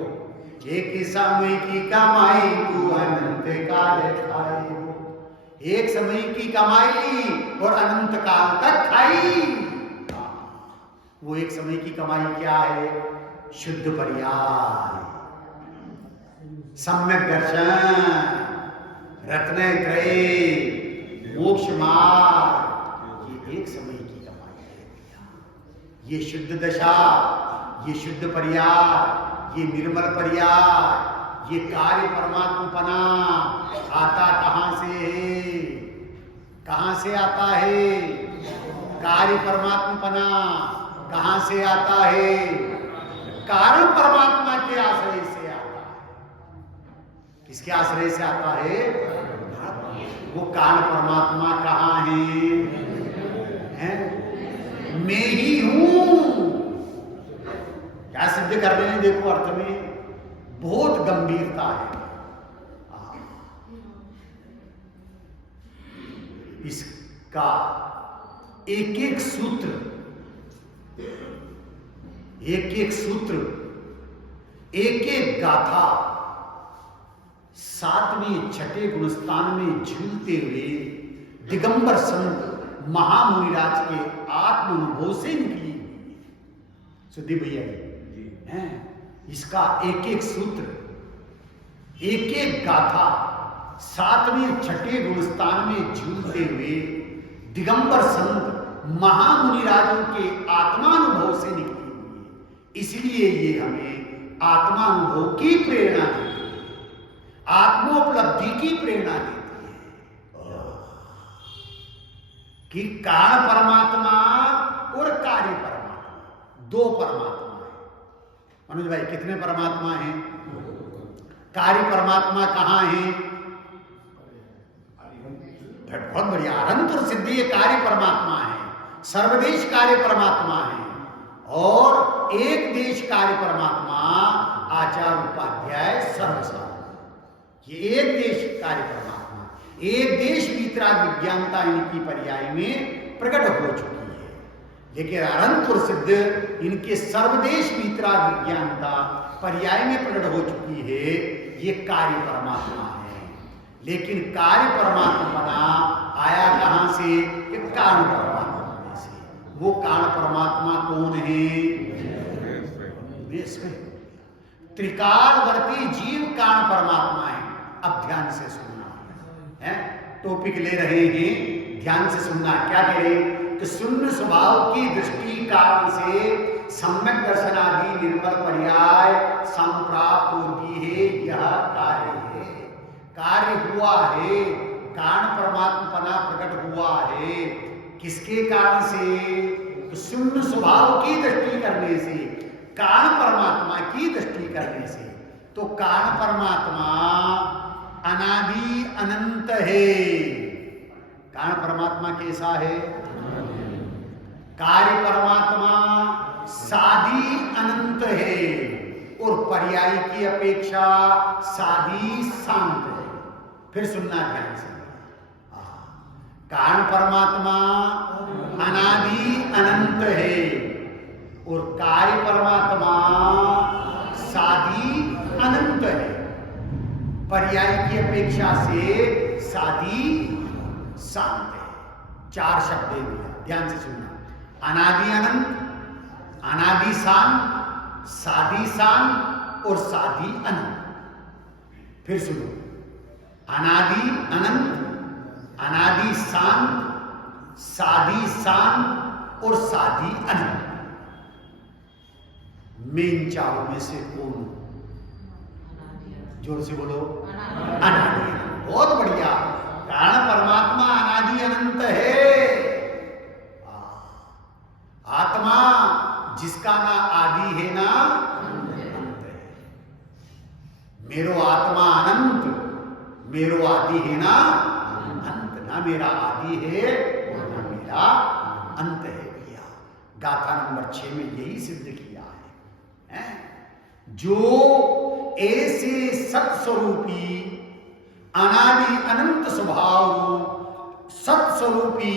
एक समय की कमाई तू अनंत काल खाएगो। एक समय की कमाई और अनंत काल तक खाई। वो एक समय की कमाई क्या है? शुद्ध पर्याय, सम्यक दर्शन, रत्नत्रय, मोक्ष मार्ग, ये एक समय की कमाई है। ये शुद्ध दशा, ये शुद्ध पर्याय, ये निर्मल पर्याय, ये कार्य परमात्मपना आता कहां से है? कहां से आता है? कार्य परमात्मपना कहां से आता है? कारण परमात्मा के आश्रय से आता है। किसके आश्रय से आता है? वो कारण परमात्मा कहां है? मैं ही हूं। क्या सिद्ध कर रहे हैं? देखो अर्थ में बहुत गंभीरता है। इसका एक एक सूत्र, एक एक गाथा सातवें छठे गुणस्थान में झूलते हुए दिगंबर संत महामुनिराज के आत्मानुभव से निकली हुई। सुधीर भैया हैं, इसका एक एक सूत्र, एक एक गाथा सातवें छठे गुणस्थान में झूलते हुए दिगंबर संत महामुनिराजों के आत्मानुभव से निकली हुई है। इसलिए ये हमें आत्मानुभव की प्रेरणा देती है, आत्मोपलब्धि की प्रेरणा देती है कि कारण परमात्मा और कार्य परमात्मा, दो परमात्मा है। मनोज भाई, कितने परमात्मा हैं? कार्य परमात्मा कहां है? बहुत बढ़िया, अनंत और सिद्धि ये कार्य परमात्मा है, सर्वदेश कार्य परमात्मा है, और एक देश कार्य परमात्मा आचार्य उपाध्याय सर्वसाधारण। ये एक देश कार्य परमात्मा, एक देश वीतराग विज्ञानता इनकी पर्याय में प्रकट हो चुकी है। लेकिन अनंत और सिद्ध इनके सर्वदेश वीतराग विज्ञानता पर्याय में प्रकट हो चुकी है। ये कार्य परमात्मा है। लेकिन कार्य परमात्मा आया कहां से? कि कारण परमात्मा से। वो कारण परमात्मा कौन है? त्रिकालवर्ती जीव कारण परमात्मा है। अब ध्यान से सुनना है, टॉपिक ले रहे हैं, ध्यान से सुनना। क्या कह रहे? कि शून्य स्वभाव की दृष्टि कारण से सम्यक दर्शन आदि निर्मल पर्याय संप्राप्त होती है। यह कार्य है, कार्य हुआ है, कारण परमात्मपना प्रकट हुआ है। किसके कारण से? शून्य स्वभाव की दृष्टि करने से, कारण परमात्मा की दृष्टि करने से। तो कारण परमात्मा अनादि अनंत है। कारण परमात्मा कैसा है? कार्य परमात्मा सादी अनंत है, और पर्याय की अपेक्षा सादी शांत है। फिर सुनना ध्यान से। कारण परमात्मा अनादि अनंत है, और कार्य परमात्मा सादी अनंत है। पर्याय की अपेक्षा से सादी शांत है। चार शब्द दिया, ध्यान से सुनना। अनादि अनंत, अनादि शांत, सादी शांत और सादी अनंत। फिर सुनो, अनादि अनंत, अनादि शांत, सादी शांत और सादी अनंत। मैं इन चारों में से कौन हूं? जोर से बोलो। अनादि। बहुत बढ़िया। कारण परमात्मा अनादि अनंत है। आत्मा जिसका ना आदि है ना अंत है। मेरो आत्मा अनंत, मेरो आदि है ना अंत। ना मेरा आदि है ना मेरा अंत है। भैया गाथा नंबर 6 में यही सिद्ध किया है? जो ऐसे सत्स्वरूपी अनादि अनंत स्वभाव सत्स्वरूपी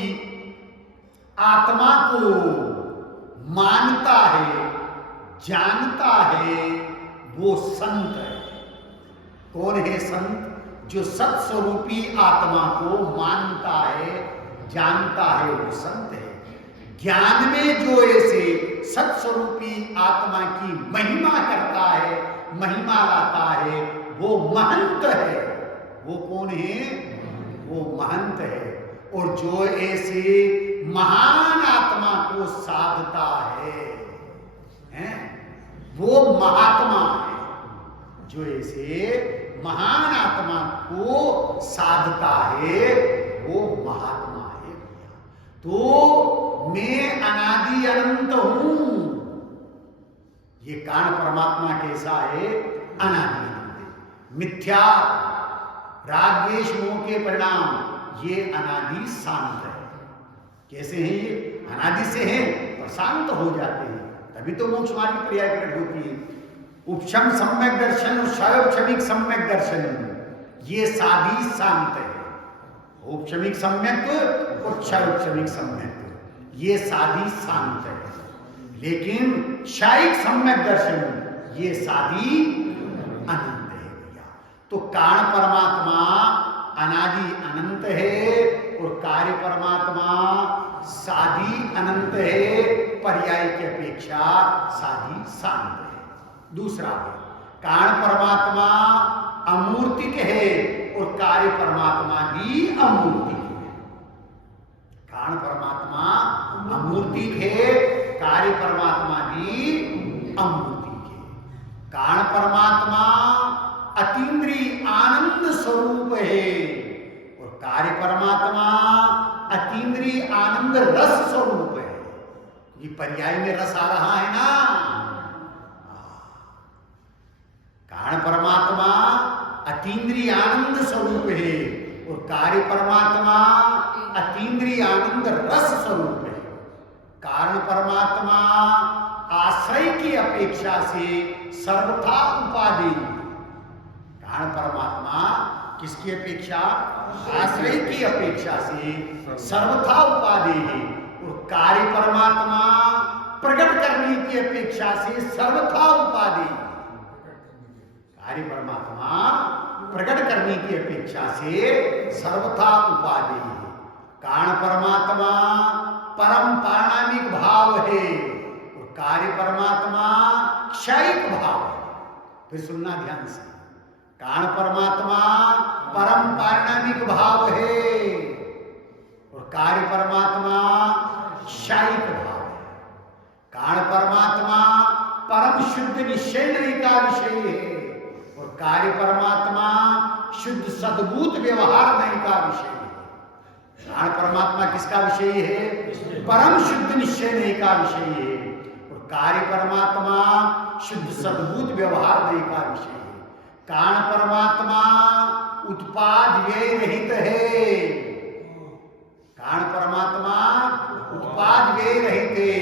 आत्मा को मानता है, जानता है, वो संत है। कौन है संत? जो सत्स्वरूपी आत्मा को मानता है, जानता है, वो संत है। ज्ञान में जो ऐसे सत्स्वरूपी आत्मा की महिमा करता है, महिमा लाता है, वो महंत है। वो कौन है? वो महंत है। और जो ऐसे महान आत्मा को साधता है, वो महात्मा है। जो ऐसे महान आत्मा को साधता है वो महात्मा है। तो मैं अनादि अनंत हूं, ये कारण परमात्मा कैसा है? अनादि अनंत, मिथ्या राग द्वेष मोह के परिणाम ये अनादि शांत है। कैसे हैं ये? अनादि से हैं और शांत हो जाते हैं, तभी तो मोक्ष मार्ग की पर्याय प्रकट होती है। उपशम सम्यक दर्शन और क्षमिक सम्यक दर्शन ये साधी शांत है। उपशमिक सम्यक और क्षमिक सम्यक ये साधी शांत है। लेकिन क्षयिक सम्यक दर्शन ये साधी अनंत है भैया। तो कारण परमात्मा अनादि अनंत है और कार्य परमात्मा साधी अनंत है, पर्याय की अपेक्षा साधी शांत है। दूसरा है कारण परमात्मा अमूर्तिक है और कार्य परमात्मा भी अमूर्तिक है। कारण परमात्मा अमूर्तिक है, कार्य परमात्मा भी अमूर्तिक है। कारण परमात्मा अतीन्द्रिय आनंद स्वरूप है और कार्य परमात्मा अतीन्द्रिय आनंद रस स्वरूप है। ये पर्याय में रस आ रहा है ना। कारण परमात्मा अतीन्द्रिय आनंद स्वरूप है और कार्य परमात्मा अतीन्द्रिय आनंद रस स्वरूप है। कारण परमात्मा आश्रय की अपेक्षा से सर्वथा उपादेय। कारण परमात्मा किसकी अपेक्षा? आश्रय की अपेक्षा से सर्वथा उपादेय है और कार्य परमात्मा प्रकट करने की अपेक्षा से सर्वथा उपादेय। कार्य परमात्मा प्रकट करने की अपेक्षा से सर्वथा उपादेय है। कारण परमात्मा परम पारणामिक भाव है और कार्य परमात्मा क्षयिक भाव है। फिर सुनना ध्यान से, कारण परमात्मा परम पारणामिक भाव है और कार्य परमात्मा क्षयिक भाव है। कारण परमात्मा परम शुद्ध निश्चय का विषय है और कार्य परमात्मा शुद्ध सद्भूत व्यवहार नहीं का विषय है। कारण परमात्मा किसका विषय है? परम शुद्ध निश्चय नहीं का विषय है और कार्य परमात्मा शुद्ध सद्भूत व्यवहार नहीं का विषय है। कारण परमात्मा उत्पाद व्यय रहित है। कारण परमात्मा उत्पाद व्यय रहित है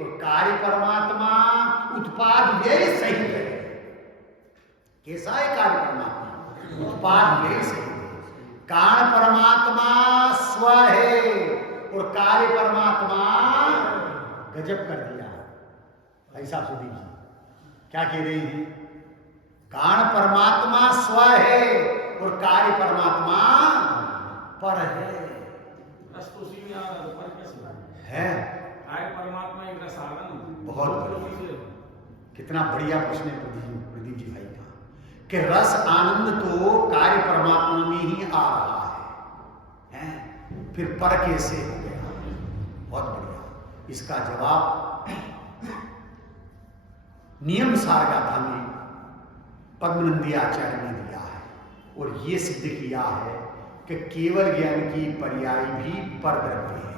और कार्य परमात्मा उत्पाद व्यय सहित है। कैसा है कार्य परमात्मा? उत्पाद व्यय सहित है। कारण परमात्मा स्व है और कार्य परमात्मा गजब कर दिया। ऐसा सुधी जी क्या कह रही है? कारण परमात्मा स्व है और कार्य परमात्मा पर है। रस तो उसी में आ रहा है, पर कैसे है कार्य परमात्मा एक रस आ रहा ना। बहुत बढ़िया। कितना बढ़िया प्रश्न है प्रदीप जी भाई का, कि रस आनंद तो कार्य परमात्मा में ही आ रहा है? फिर पर कैसे हो गया? बहुत बढ़िया। इसका जवाब नियम सारगाथा में पद्मनंदी आचार्य ने दिया है और ये सिद्ध किया है कि केवल ज्ञान की पर्याय भी परद्रव्य है।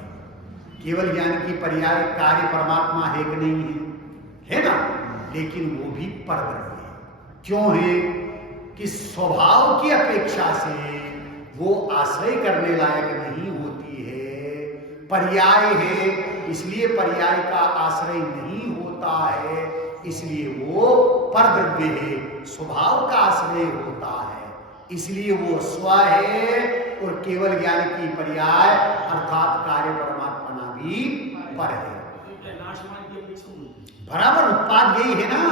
केवल ज्ञान की पर्याय कार्य परमात्मा है कि नहीं है? है ना? लेकिन वो भी परद्रव्य है। क्यों है? कि स्वभाव की अपेक्षा से वो आश्रय करने लायक नहीं होती है, पर्याय है, इसलिए पर्याय का आश्रय नहीं होता है, इसलिए वो परद्रव्य है। स्वभाव का आश्रय होता है, इसलिए वो स्व है और केवल ज्ञान की पर्याय अर्थात कार्य परमात्मा भी पर है। बराबर उत्पाद यही है ना,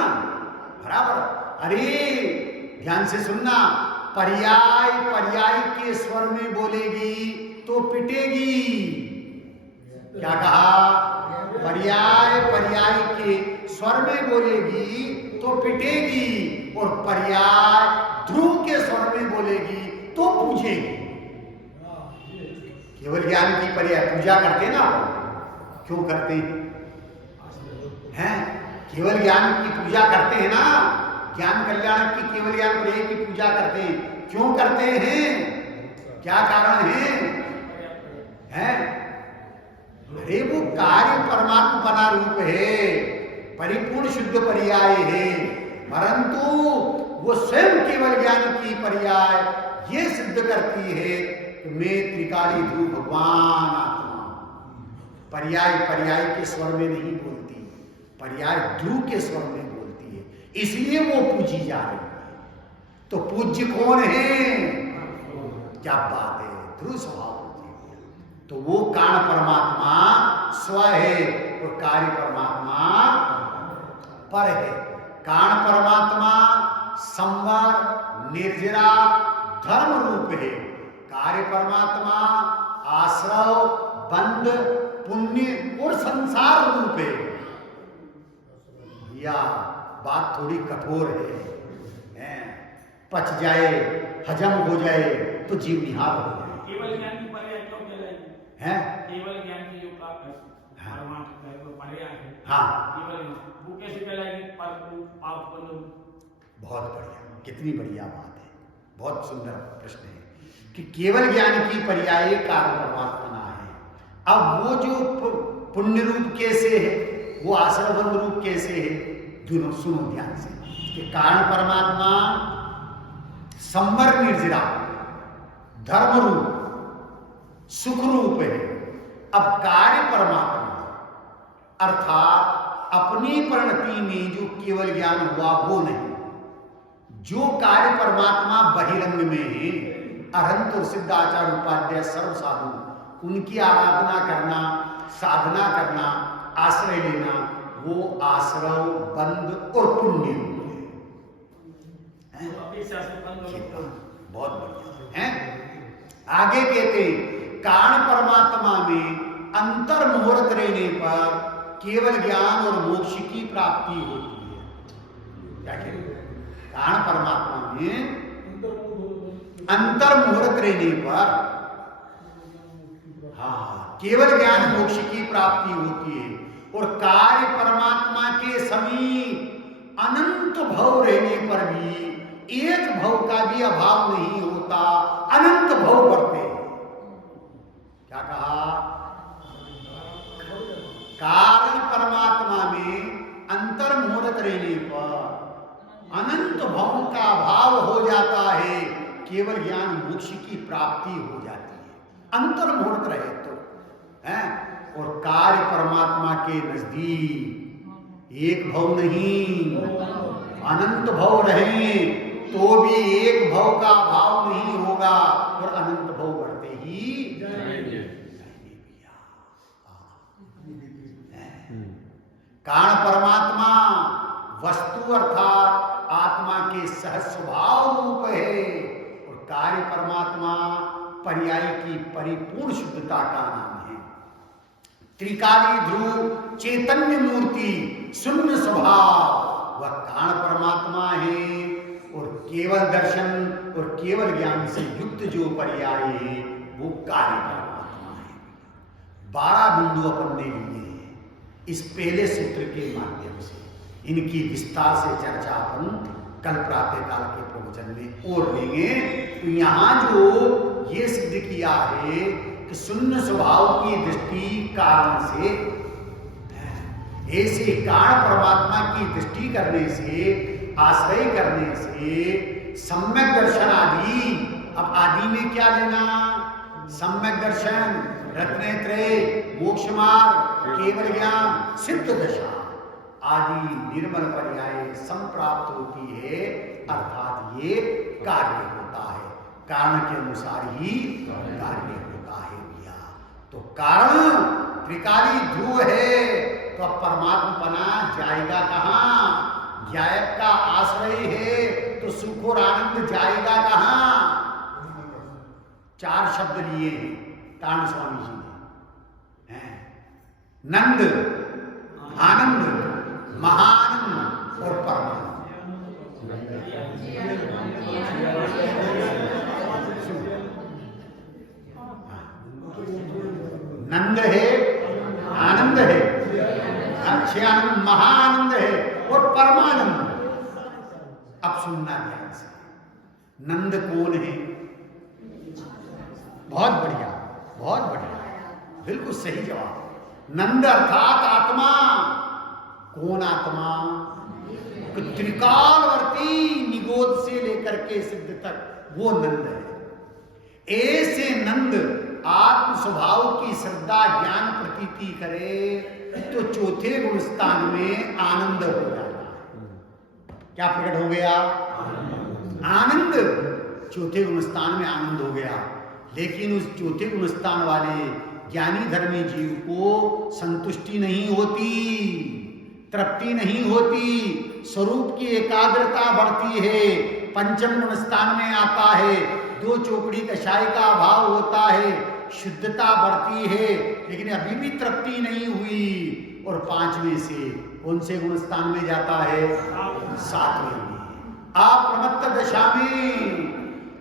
बराबर। अरे ध्यान से सुनना, पर्याय पर्याय के स्वर में बोलेगी तो पिटेगी। क्या कहा? पर्याय पर्याय के स्वर में बोलेगी तो पिटेगी और पर्याय ध्रुव के स्वर में बोलेगी तो पूजेगी। केवल ज्ञान की पर्याय पूजा करते ना, क्यों करते हैं? केवल ज्ञान की पूजा करते हैं ना, ज्ञान कल्याण की केवल ज्ञान प्रदेय की पूजा करते हैं। क्यों करते हैं? क्या कारण है? अरे वो कार्य परमात्मा बना रूप है, परिपूर्ण शुद्ध पर्याय है, परंतु वो स्वयं केवल ज्ञान की पर्याय ये सिद्ध करती है कि मैं त्रिकाली ध्रुव भगवान आत्मा। पर्याय पर्याय के स्वर में नहीं बोलती, पर्याय ध्रुव के स्वर में बोलती है, इसलिए वो पूजी जा रही है। तो पूज्य कौन है? क्या बात है, ध्रुव स्वभाव पूज्य। तो वो कारण परमात्मा स्व है और कार्य परमात्मा पर है। कारण परमात्मा संवर निर्जरा धर्म रूप है, कार्य परमात्मा आश्रव बंध पुण्य और संसार रूप है। या बात थोड़ी कठोर है, पच जाए हजम हो जाए तो जीव निहार हो जाए। केवल ज्ञान की पर्याय क्यों कहलाएगी? हैं? केवल ज्ञान की जो परमात्मा का पर्याय है, हाँ, केवल वो कैसे कहलाएगी? पाप बंधु। बहुत बढ़िया, कितनी बढ़िया बात है, बहुत सुंदर प्रश्न है कि केवल ज्ञान की पर्याय कारण परमात्मा है। अब वो जो पुण्य रूप कैसे है, वो आश्रवबंध रूप कैसे है, दोनों सुनो ध्यान से कि कारण परमात्मा संवर निर्जरा धर्म रूप सुख रूप है। अब कार्य परमात्मा अर्थात अपनी परिणति में जो केवल ज्ञान हुआ वो नहीं, जो कार्य परमात्मा बहिरंग में है, अरहंत और सिद्धाचार्य उपाध्याय सर्व साधु उनकी आराधना करना, साधना करना, आश्रय लेना, वो आश्रव बंध और पुण्य है। बहुत बढ़िया है। आगे कहते हैं कारण परमात्मा में अंतर मुहूर्त रहने पर केवल ज्ञान और मोक्ष की प्राप्ति होती है। क्या कहते हैं? कारण परमात्मा में अंतर मुहूर्त रहने पर हाँ केवल ज्ञान मोक्ष की प्राप्ति होती है, और कार्य परमात्मा के समीप अनंत भव रहने पर भी एक भव का भी अभाव नहीं होता, अनंत भव बढ़ते हैं। क्या कहा? कार्य परमात्मा में अंतर मुहूर्त रहने पर अनंत भव का अभाव हो जाता है, केवल ज्ञान मोक्ष की प्राप्ति हो जाती है, अंतर मुहूर्त रहे तो है। और कार्य परमात्मा के नजदीक एक भव नहीं अनंत भव रहे तो भी एक भव का अभाव नहीं होगा, और अनंत भव बढ़ते ही जाएंगे। कारण परमात्मा वस्तु अर्थात आत्मा के सहज स्वभाव रूप है, और कार्य परमात्मा पर्याय की परिपूर्ण शुद्धता का नाम है। त्रिकाली ध्रुव चैतन्य मूर्ति शून्य स्वभाव वह कारण परमात्मा है, और केवल दर्शन और केवल ज्ञान से युक्त जो पर्याय है वो कार्य परमात्मा है। 12 बिंदु अपन ने लिए हैं इस पहले सूत्र के माध्यम से, इनकी विस्तार से चर्चा अपन कल प्रातःकाल के प्रवचन में और लेंगे। तो यहाँ जो ये सिद्ध किया है कि शून्य स्वभाव की दृष्टि कारण से, ऐसे कारण परमात्मा की दृष्टि करने से, आश्रय करने से सम्यक दर्शन आदि। अब आदि में क्या लेना? सम्यक दर्शन, रत्नेत्रय, मोक्ष मार्ग, केवल ज्ञान, सिद्ध दशा आदि निर्मल पर्याय संप्राप्त होती है, अर्थात ये कार्य होता है, कारण के अनुसार ही कार्य होता है भैया। तो कारण त्रिकाली ध्रुव है, तो अब परमात्मा बना जाएगा कहां? ज्ञायक का आश्रय है तो सुख और आनंद जाएगा कहां? 4 शब्द लिए हैं तांड स्वामी जी ने, नंद, आनंद, महानंद और परमानंद। नंद है, आनंद है, अच्छे आनंद, महानंद है और परमानंद। सुनना ध्यान से, नंद कौन है? बहुत बढ़िया, बहुत बढ़िया, बिल्कुल सही जवाब। नंद अर्थात आत्मा। कौन आत्मा? त्रिकालवर्ती, निगोद से लेकर के सिद्ध तक वो नंद है। ऐसे नंद आत्म स्वभाव की श्रद्धा ज्ञान प्रतीति करे तो चौथे गुण स्थान में आनंद हो जाता है। क्या प्रकट हो गया? आनंद। चौथे गुण स्थान में आनंद हो गया। लेकिन उस चौथे गुण स्थान वाले ज्ञानी धर्मी जीव को संतुष्टि नहीं होती, तृप्ति नहीं होती, स्वरूप की एकाग्रता बढ़ती है, पंचम गुण स्थान में आता है, दो चौकड़ी कषाय का अभाव होता है, शुद्धता बढ़ती है, लेकिन अभी भी तृप्ति नहीं हुई। और पांचवें से कौन से गुण स्थान में जाता है? सातवें में। अप्रमत्त दशा में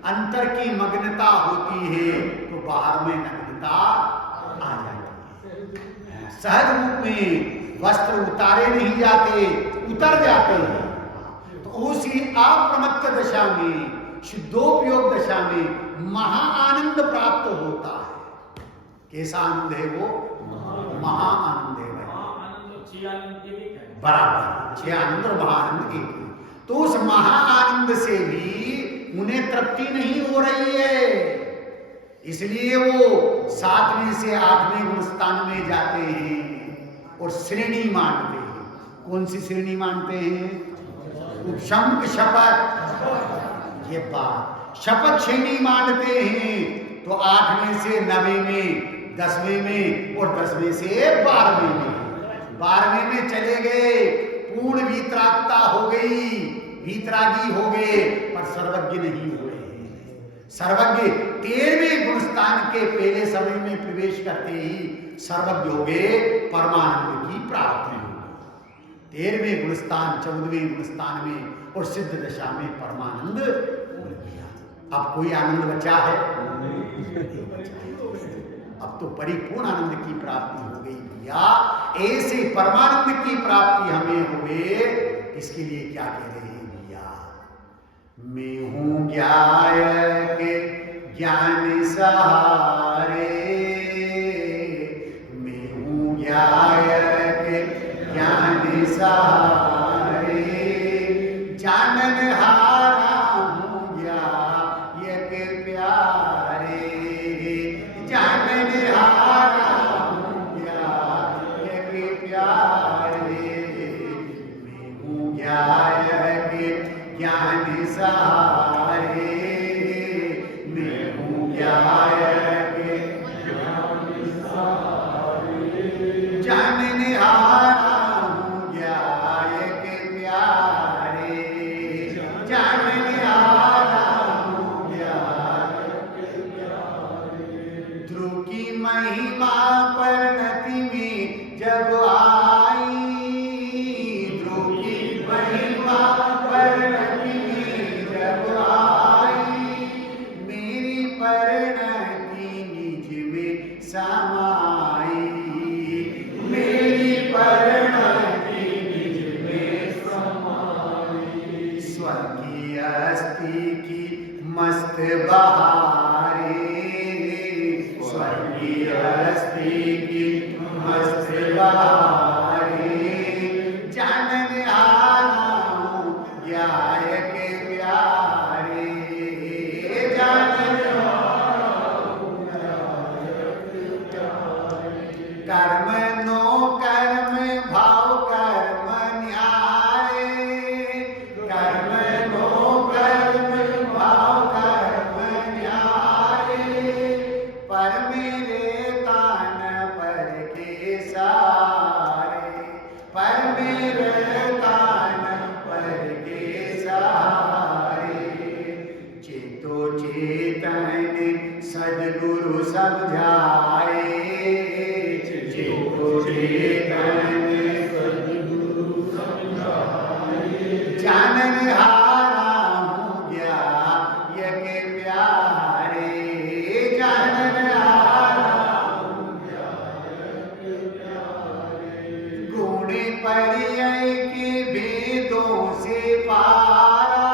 अंतर की मग्नता होती है तो बाहर में नग्नता आ जाती है। सहज रूप में वस्त्र उतारे नहीं जाते, उतर जाते हैं। तो उसी अप्रमत्त दशा में, शुद्धोपयोग दशा में महाआनंद प्राप्त होता है। कैसा आनंद है वो? महाआनंद है भाई। बराबर, छह आनंद और महाआनंद एक। तो उस महाआनंद से भी उन्हें तृप्ति नहीं हो रही है, इसलिए वो सातवें से आठवें गुण स्थान में जाते हैं और श्रेणी मानते हैं। कौन सी श्रेणी मानते हैं? उपशम शपथ। ये बात शपथ श्रेणी मानते हैं। तो आठवें से नवें में, 10वें में और 10वें से 12वें में, 12वें में चले गए, पूर्ण वीतरागता हो गई, वीतरागी हो गए, पर सर्वज्ञ नहीं हुए। सर्वज्ञ 13वें गुण स्थान के पहले समय में प्रवेश करते ही सर्वज्ञ हो गए, परमानंद की प्राप्ति हो गई। 13वें गुण स्थान, 14वें गुण स्थान में और सिद्ध दशा में परमानंद हो गया। अब कोई आनंद बचा है? अब तो परिपूर्ण आनंद की प्राप्ति हो गई भैया। ऐसे परमानंद की प्राप्ति हमें हुए, इसके लिए क्या कह रहे हैं भैया? मैं हूं ज्ञायक ज्ञान सहारे, मैं हूं ज्ञायक ज्ञान सहारे, जानन हारा हूं ज्ञायक प्यारे, जानन हारा हूं ज्ञायक प्यारे, मैं हूं ज्ञायक ज्ञान सहारे, मैं हूं ज्ञायक ज्ञान सहारे, जानन हारा हूं ज्ञायक प्यारे, जानन हारा हूं ज्ञायक प्यारे। ध्रुव की महिमा परिणति में जब आई, ध्रुव की महिमा परिणति में जब आई, मेरी परिणति निज में समाई, मेरी परिणति निज में समाई। स्वर्गीय अस्थि की मस्त बहारे, स्वर्गीय अस्थि की मस्त बहारे, जानन हारा हूं ज्ञायक प्यारे, जानन हारा हूं ज्ञायक प्यारे। कर्म नो कर्म भाव कर्म न्याय, कर्म नो कर्म भाव कर्म न्याय, पर मेरे कान पर के सारे, पर मेरे कान पर के सारे, चेतो चेतन सद्गुरु समझाए, चेतो चेतन सद्गुरु समझाए, जानन हारा हूं ज्ञायक प्यारे, जानन हारा हूं ज्ञायक प्यारे। गुण पर्यय के भेदों से पारा,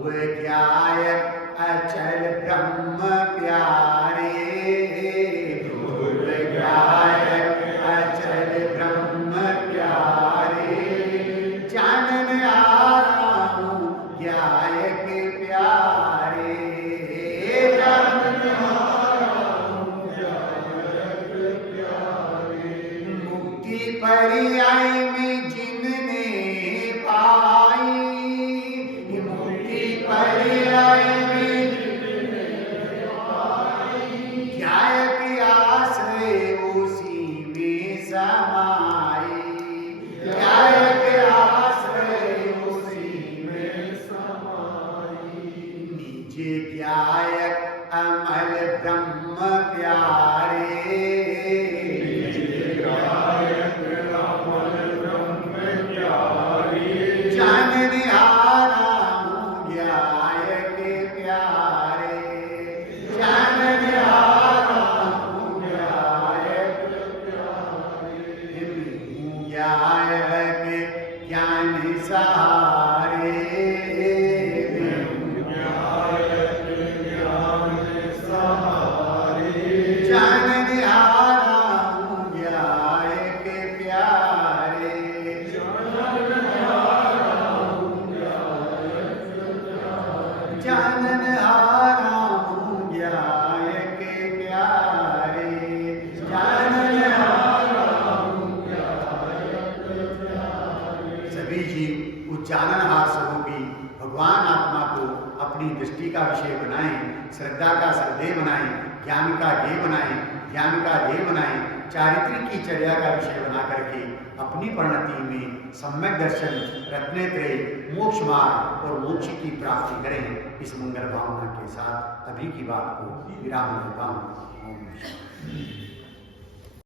ध्रुव ज्ञायक अचल ब्रह्म प्यारे, ध्रुव ज्ञायक अचल ब्रह्म प्यारे, जानन आराम ज्ञायक प्यारे, जानन आराम ज्ञायक प्यारे। मुक्ति पर्याय में जिनने पाई, मुक्ति पर्याय में जिनने पाई, ज्ञायक आश्रय उसी में समाई, ज्ञायक आश्रय उसी में समाई। निज ज्ञायक अमल ब्रह्म प्यारे, जानन आराम ज्ञायक प्यारे, जानन आराम ज्ञायक प्यारे। हूँ ज्ञायक ज्ञान सहारे, जानन आराम ज्ञायक प्यारे, जानन आराम ज्ञायक प्यारे, जानन आराम ज्ञायक प्यारे। सभी जीव उस जाननहार स्वरूपी भगवान आत्मा को अपनी दृष्टि का विषय बनाएं, श्रद्धा का श्रद्धेय बनाएं, ज्ञान का ध्येय बनाएं, ज्ञान का ध्येय बनाएं, चारित्र्य की चर्या का विषय बना करके अपनी परिणति में सम्यक दर्शन, रत्नेत्रय, मोक्ष मार्ग और मोक्ष की प्राप्ति करें। इस मंगल भावना के साथ अभी की बात को विराम देता हूं। ओम